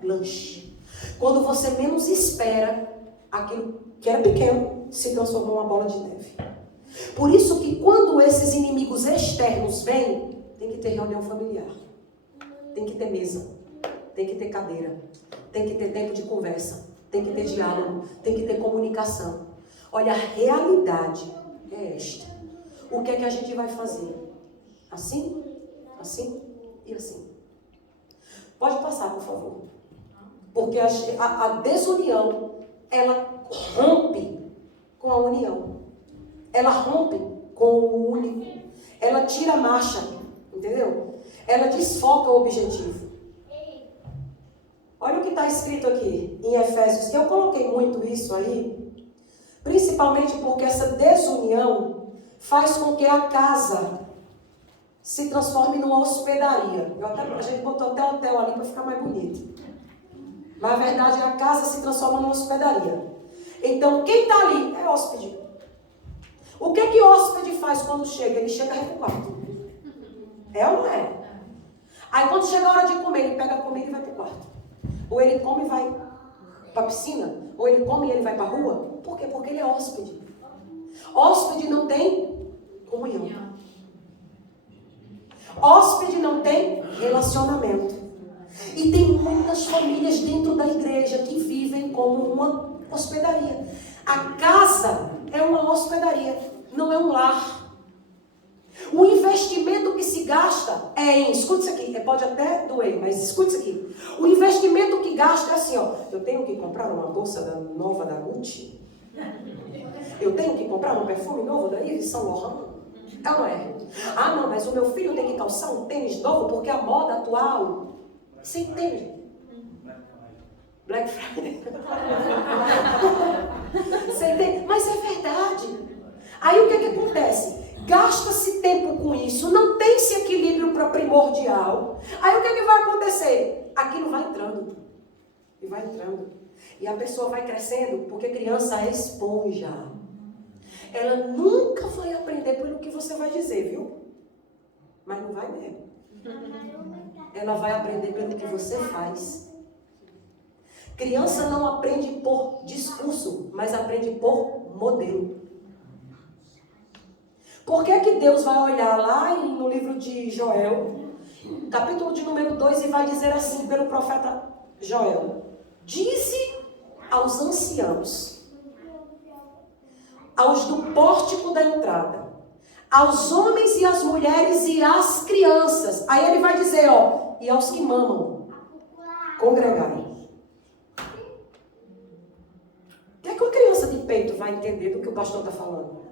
avalanche. Quando você menos espera, aquilo que era pequeno se transforma em uma bola de neve. Por isso que quando esses inimigos externos vêm, tem que ter reunião familiar. Tem que ter mesa. Tem que ter cadeira. Tem que ter tempo de conversa. Tem que ter diálogo. Tem que ter comunicação. Olha, a realidade é esta. O que é que a gente vai fazer? Assim, assim e assim. Pode passar, por favor. Porque a desunião, ela rompe com a união. Ela rompe com o único. Ela tira a marcha, entendeu? Ela desfoca o objetivo. Olha o que está escrito aqui em Efésios. Eu coloquei muito isso aí, principalmente porque essa desunião faz com que a casa se transforme numa hospedaria. A gente botou até hotel ali para ficar mais bonito. Mas a verdade é que a casa se transforma numa hospedaria. Então, quem está ali é hóspede. O que hóspede faz quando chega? Ele chega recuado. É ou não é? Aí quando chega a hora de comer, ele pega a comida e vai para o quarto. Ou ele come e vai para a piscina. Ou ele come e ele vai para a rua. Por quê? Porque ele é hóspede. Hóspede não tem comunhão. Hóspede não tem relacionamento. E tem muitas famílias dentro da igreja que vivem como uma hospedaria. A casa é uma hospedaria, não é um lar. O investimento que se gasta é em... Escute isso aqui, pode até doer, mas escute isso aqui. O investimento que gasta é assim, ó. Eu tenho que comprar uma bolsa nova da Gucci. Eu tenho que comprar um perfume novo da Yves Saint Laurent. É ou não é? Ah, não, mas o meu filho tem que calçar um tênis novo porque a moda atual... Você entende? Black Friday. Você entende? Mas é verdade. Aí o que acontece? Gasta-se tempo com isso, não tem esse equilíbrio para primordial. Aí o que vai acontecer? Aquilo vai entrando. E vai entrando. E a pessoa vai crescendo, porque criança é esponja. Ela nunca vai aprender pelo que você vai dizer, viu? Mas não vai mesmo. Ela vai aprender pelo que você faz. Criança não aprende por discurso, mas aprende por modelo. Por que que Deus vai olhar lá no livro de Joel, capítulo de número 2, e vai dizer assim pelo profeta Joel: dize aos anciãos, aos do pórtico da entrada, aos homens e às mulheres e às crianças. Aí ele vai dizer, ó, e aos que mamam, congregai. O que é que uma criança de peito vai entender do que o pastor está falando?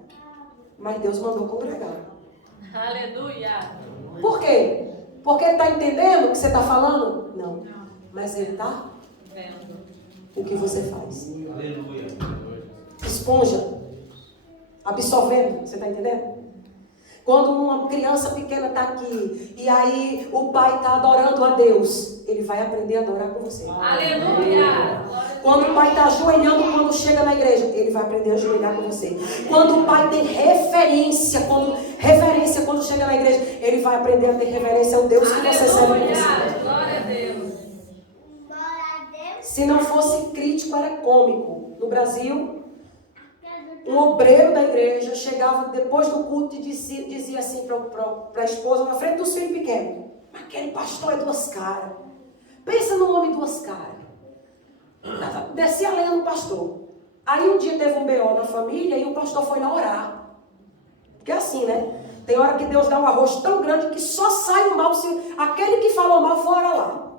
Mas Deus mandou congregar. Aleluia. Por quê? Porque ele está entendendo o que você está falando? Não. Mas ele está Vendo. o que você faz. Aleluia. Esponja. Absorvendo. Você está entendendo? Quando uma criança pequena está aqui e aí o pai está adorando a Deus, ele vai aprender a adorar com você. Aleluia. Quando o pai está ajoelhando quando chega na igreja, ele vai aprender a ajoelhar com você. Quando o pai tem reverência quando chega na igreja, ele vai aprender a ter reverência ao Deus que você serve com você. Glória a Deus. Se não fosse crítico, era cômico. No Brasil, um obreiro da igreja chegava depois do culto e dizia assim para a esposa, na frente dos filhos pequenos: aquele pastor é duas caras. Pensa no homem duas caras. Descia a lenha no pastor. Aí um dia teve um BO na família e o pastor foi lá orar. Porque é assim, né? Tem hora que Deus dá um arroz tão grande que só sai o mal se aquele que falou mal for orar lá.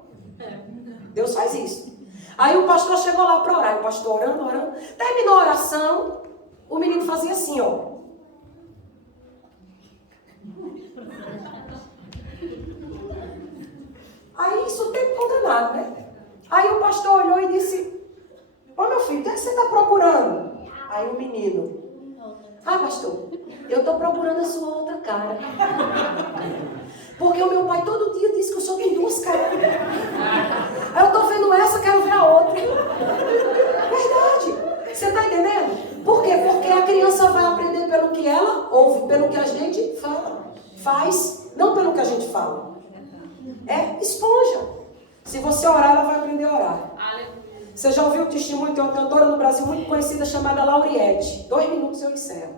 Deus faz isso. Aí o pastor chegou lá para orar. O pastor orando. Terminou a oração. O menino fazia assim, ó. Aí isso o tempo condenado, né? Aí o pastor olhou e disse: ô meu filho, o que é que você está procurando? Aí o menino: ah, pastor, eu estou procurando a sua outra cara. Porque o meu pai todo dia diz que o senhor tem duas caras. Aí eu estou vendo essa, quero ver a outra. Verdade. Você está entendendo? Por quê? Porque a criança vai aprender pelo que ela ouve, pelo que a gente faz, não pelo que a gente fala. É esponja. Se você orar, ela vai aprender a orar. Você já ouviu o testemunho? Tem uma cantora no Brasil muito conhecida chamada Lauriette. 2 minutos eu encerro.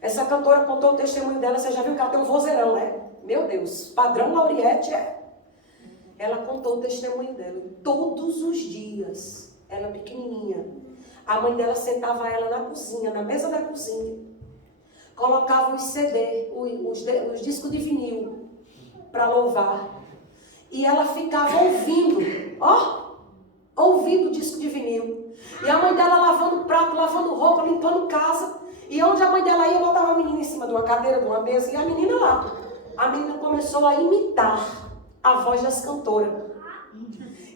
Essa cantora contou o testemunho dela. Você já viu que ela tem um vozeirão, né? Meu Deus, padrão Lauriette é. Ela contou o testemunho dela. Todos os dias, ela pequenininha, a mãe dela sentava ela na cozinha, na mesa da cozinha, colocava os CD, os discos de vinil para louvar. E ela ficava ouvindo, ouvindo o disco de vinil. E a mãe dela lavando prato, lavando roupa, limpando casa. E onde a mãe dela ia, botava a menina em cima de uma cadeira, de uma mesa, e a menina lá. A menina começou a imitar a voz das cantoras.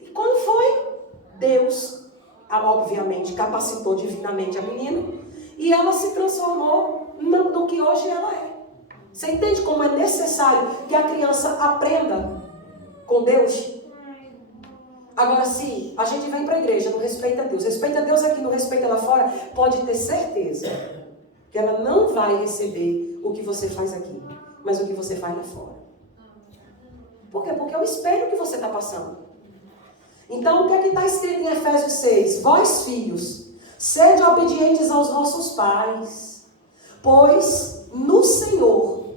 E quando foi? Deus, obviamente, capacitou divinamente a menina. E ela se transformou no que hoje ela é. Você entende como é necessário que a criança aprenda com Deus? Agora, se a gente vem para a igreja, não respeita Deus aqui, não respeita lá fora, pode ter certeza que ela não vai receber o que você faz aqui, mas o que você faz lá fora. Por quê? Porque é o espelho que você está passando. Então, o que é que está escrito em Efésios 6? Vós, filhos, sede obedientes aos vossos pais, pois no Senhor,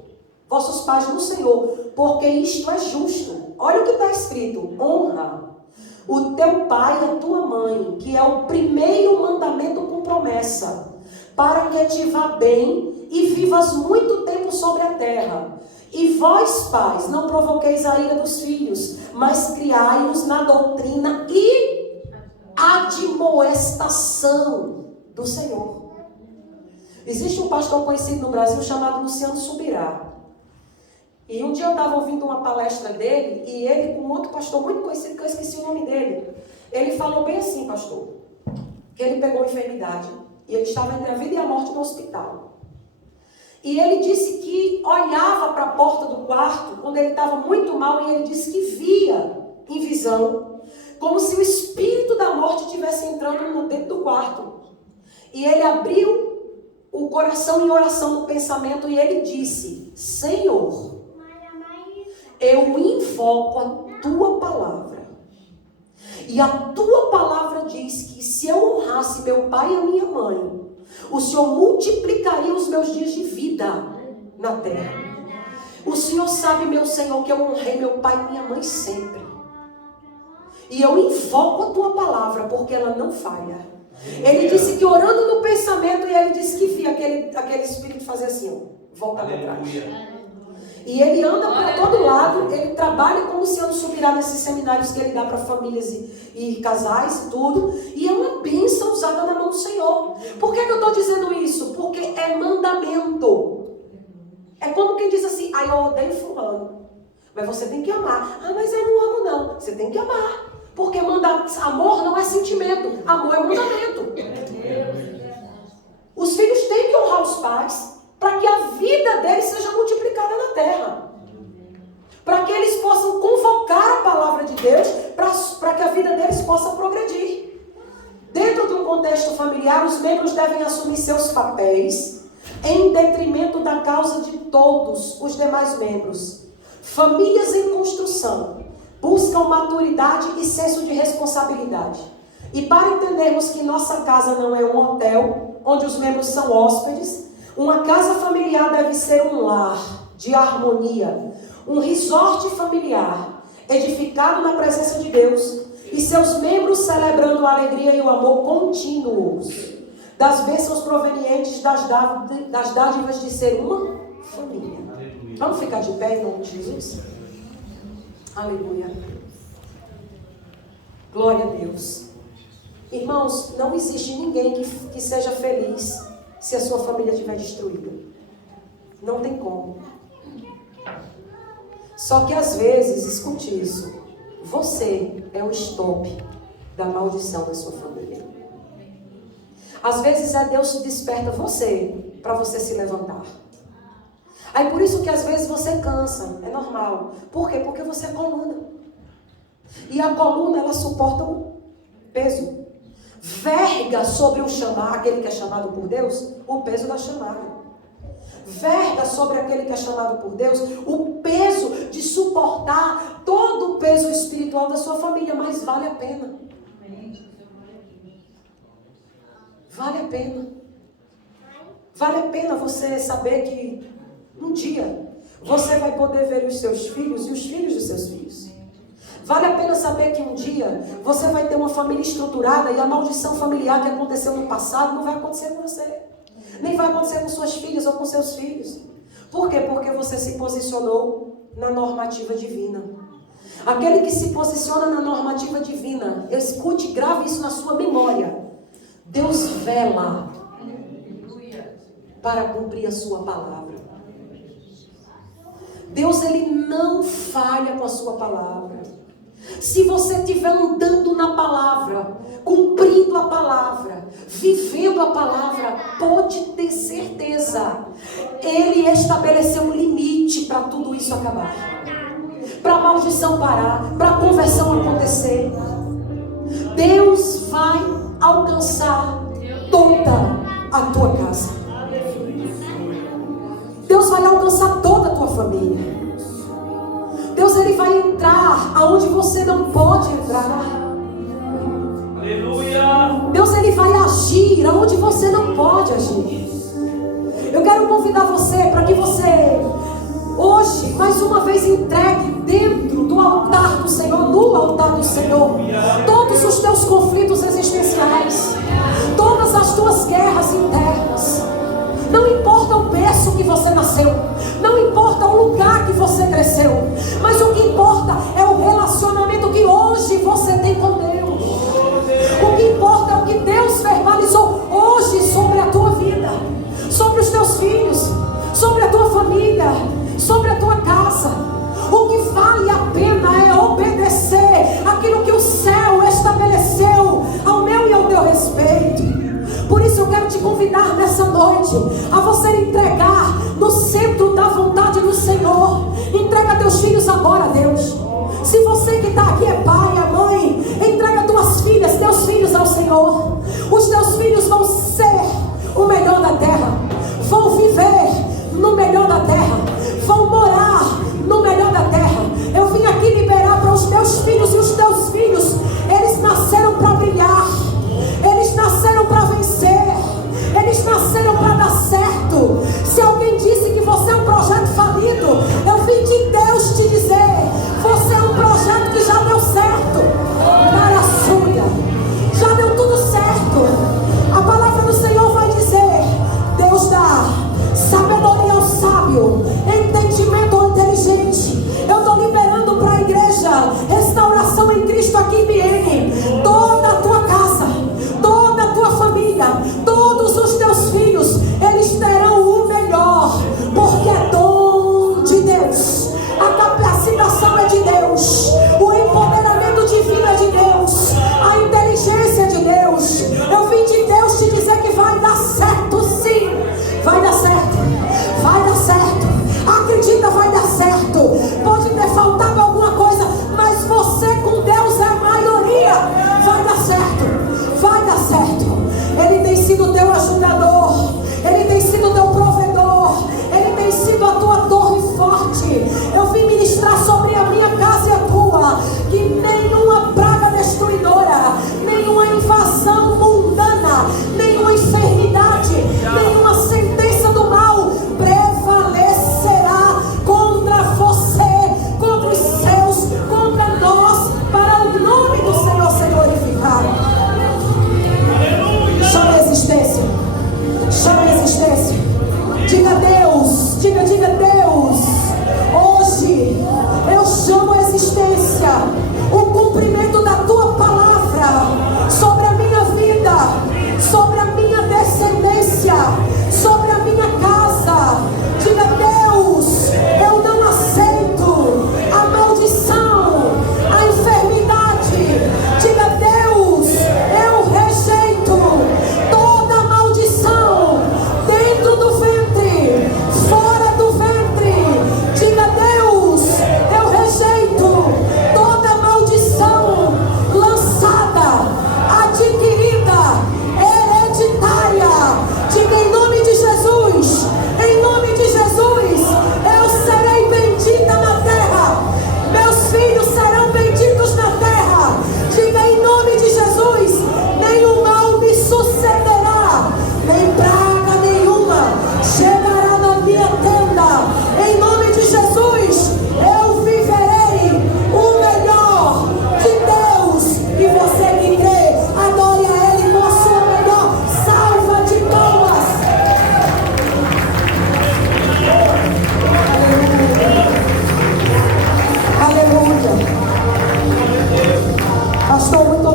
vossos pais no Senhor, porque isto é justo. Olha o que está escrito: honra o teu pai e a tua mãe, que é o primeiro mandamento com promessa, para que te vá bem e vivas muito tempo sobre a terra. E vós, pais, não provoqueis a ira dos filhos, mas criai-os na doutrina e admoestação do Senhor. Existe um pastor conhecido no Brasil chamado Luciano Subirá. E um dia eu estava ouvindo uma palestra dele, e ele, com outro pastor muito conhecido, que eu esqueci o nome dele, ele falou bem assim, pastor, que ele pegou enfermidade, e ele estava entre a vida e a morte no hospital. E ele disse que olhava para a porta do quarto, quando ele estava muito mal, e ele disse que via em visão, como se o espírito da morte estivesse entrando dentro do quarto. E ele abriu o coração em oração no pensamento, e ele disse: Senhor, eu invoco a tua palavra. E a tua palavra diz que se eu honrasse meu pai e a minha mãe, o Senhor multiplicaria os meus dias de vida. na terra. O Senhor sabe, meu Senhor, que eu honrei meu pai e minha mãe sempre. E eu invoco a tua palavra, porque ela não falha. Ele disse que orando no pensamento, e ele disse que via aquele espírito fazer assim, ó, voltar para trás. E ele anda para todo lado, ele trabalha como se subirá nesses seminários que ele dá para famílias e casais e tudo. E é uma bênção usada na mão do Senhor. Por que eu estou dizendo isso? Porque é mandamento. É como quem diz assim, eu odeio fulano. Mas você tem que amar. Mas eu não amo não. Você tem que amar. Porque amor não é sentimento. Amor é mandamento. Os filhos têm que honrar os pais para que a vida deles seja multiplicada na terra. Para que eles possam convocar a palavra de Deus para que a vida deles possa progredir. Dentro de um contexto familiar, os membros devem assumir seus papéis em detrimento da causa de todos os demais membros. Famílias em construção buscam maturidade e senso de responsabilidade. E para entendermos que nossa casa não é um hotel, onde os membros são hóspedes, uma casa familiar deve ser um lar de harmonia, um resort familiar, edificado na presença de Deus, e seus membros celebrando a alegria e o amor contínuos, das bênçãos provenientes das dádivas de ser uma família. Vamos ficar de pé em nome de Jesus? Aleluia. Glória a Deus. Irmãos, não existe ninguém que seja feliz se a sua família estiver destruída. Não tem como. Só que às vezes, escute isso, você é o stop da maldição da sua família. Às vezes é Deus que desperta você para você se levantar. Aí por isso que às vezes você cansa, é normal. Por quê? Porque você é coluna. E a coluna, ela suporta o peso. Verga sobre o chamado, aquele que é chamado por Deus, o peso da chamada. Verga sobre aquele que é chamado por Deus, o peso de suportar todo o peso espiritual da sua família, mas vale a pena. Vale a pena. Vale a pena você saber que um dia você vai poder ver os seus filhos e os filhos dos seus filhos. Vale a pena saber que um dia você vai ter uma família estruturada e a maldição familiar que aconteceu no passado não vai acontecer com você. Nem vai acontecer com suas filhas ou com seus filhos. Por quê? Porque você se posicionou na normativa divina. Aquele que se posiciona na normativa divina, escute, grave isso na sua memória. Deus vela para cumprir a sua palavra. Deus, ele não falha com a sua palavra. Se você estiver andando na palavra, cumprindo a palavra, vivendo a palavra, pode ter certeza, ele estabeleceu um limite para tudo isso acabar, para a maldição parar, para a conversão acontecer. Deus vai alcançar toda a tua casa. Deus vai alcançar toda a tua família. Deus, ele vai entrar aonde você não pode entrar. Aleluia. Deus, ele vai agir aonde você não pode agir. Eu quero convidar você para que você hoje, mais uma vez, entregue dentro do altar do Senhor, no altar do Senhor, todos os teus conflitos existenciais, todas as tuas guerras internas. Não importa o berço que você nasceu, não importa o lugar que você cresceu, mas o que importa é o relacionamento que hoje você tem com Deus. O que importa é o que Deus verbalizou hoje sobre a tua vida, sobre os teus filhos, sobre a tua família, sobre a tua casa. O que vale a pena é obedecer aquilo que o céu estabeleceu ao meu e ao teu respeito. Por isso eu quero te convidar nessa noite a você entregar no centro da vontade do Senhor. Entrega teus filhos agora a Deus. Se você que está aqui é pai, é mãe, entrega tuas filhas, teus filhos ao Senhor. Os teus filhos vão ser o melhor da terra, vão viver no melhor da terra, vão morar no melhor da terra. Eu vim aqui liberar para os teus filhos, e os teus filhos, eles nasceram para brilhar, eles nasceram para vencer, eles nasceram para dar certo. Se alguém disse que você é um projeto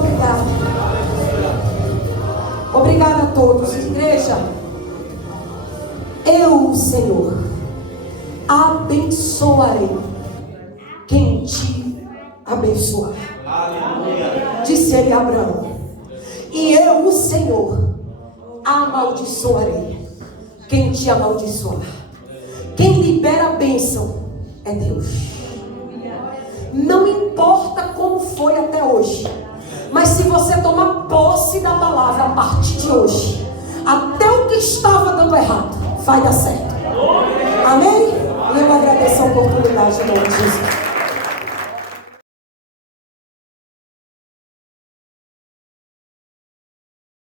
obrigado. Obrigada a todos. Igreja, eu, Senhor, abençoarei quem te abençoar. Disse ele a Abraão. E eu, o Senhor, amaldiçoarei quem te amaldiçoar. Quem libera a bênção é Deus. Não importa como foi até hoje, mas se você tomar posse da palavra a partir de hoje, até o que estava dando errado vai dar certo. Amém? E eu agradeço a oportunidade em nome de Jesus.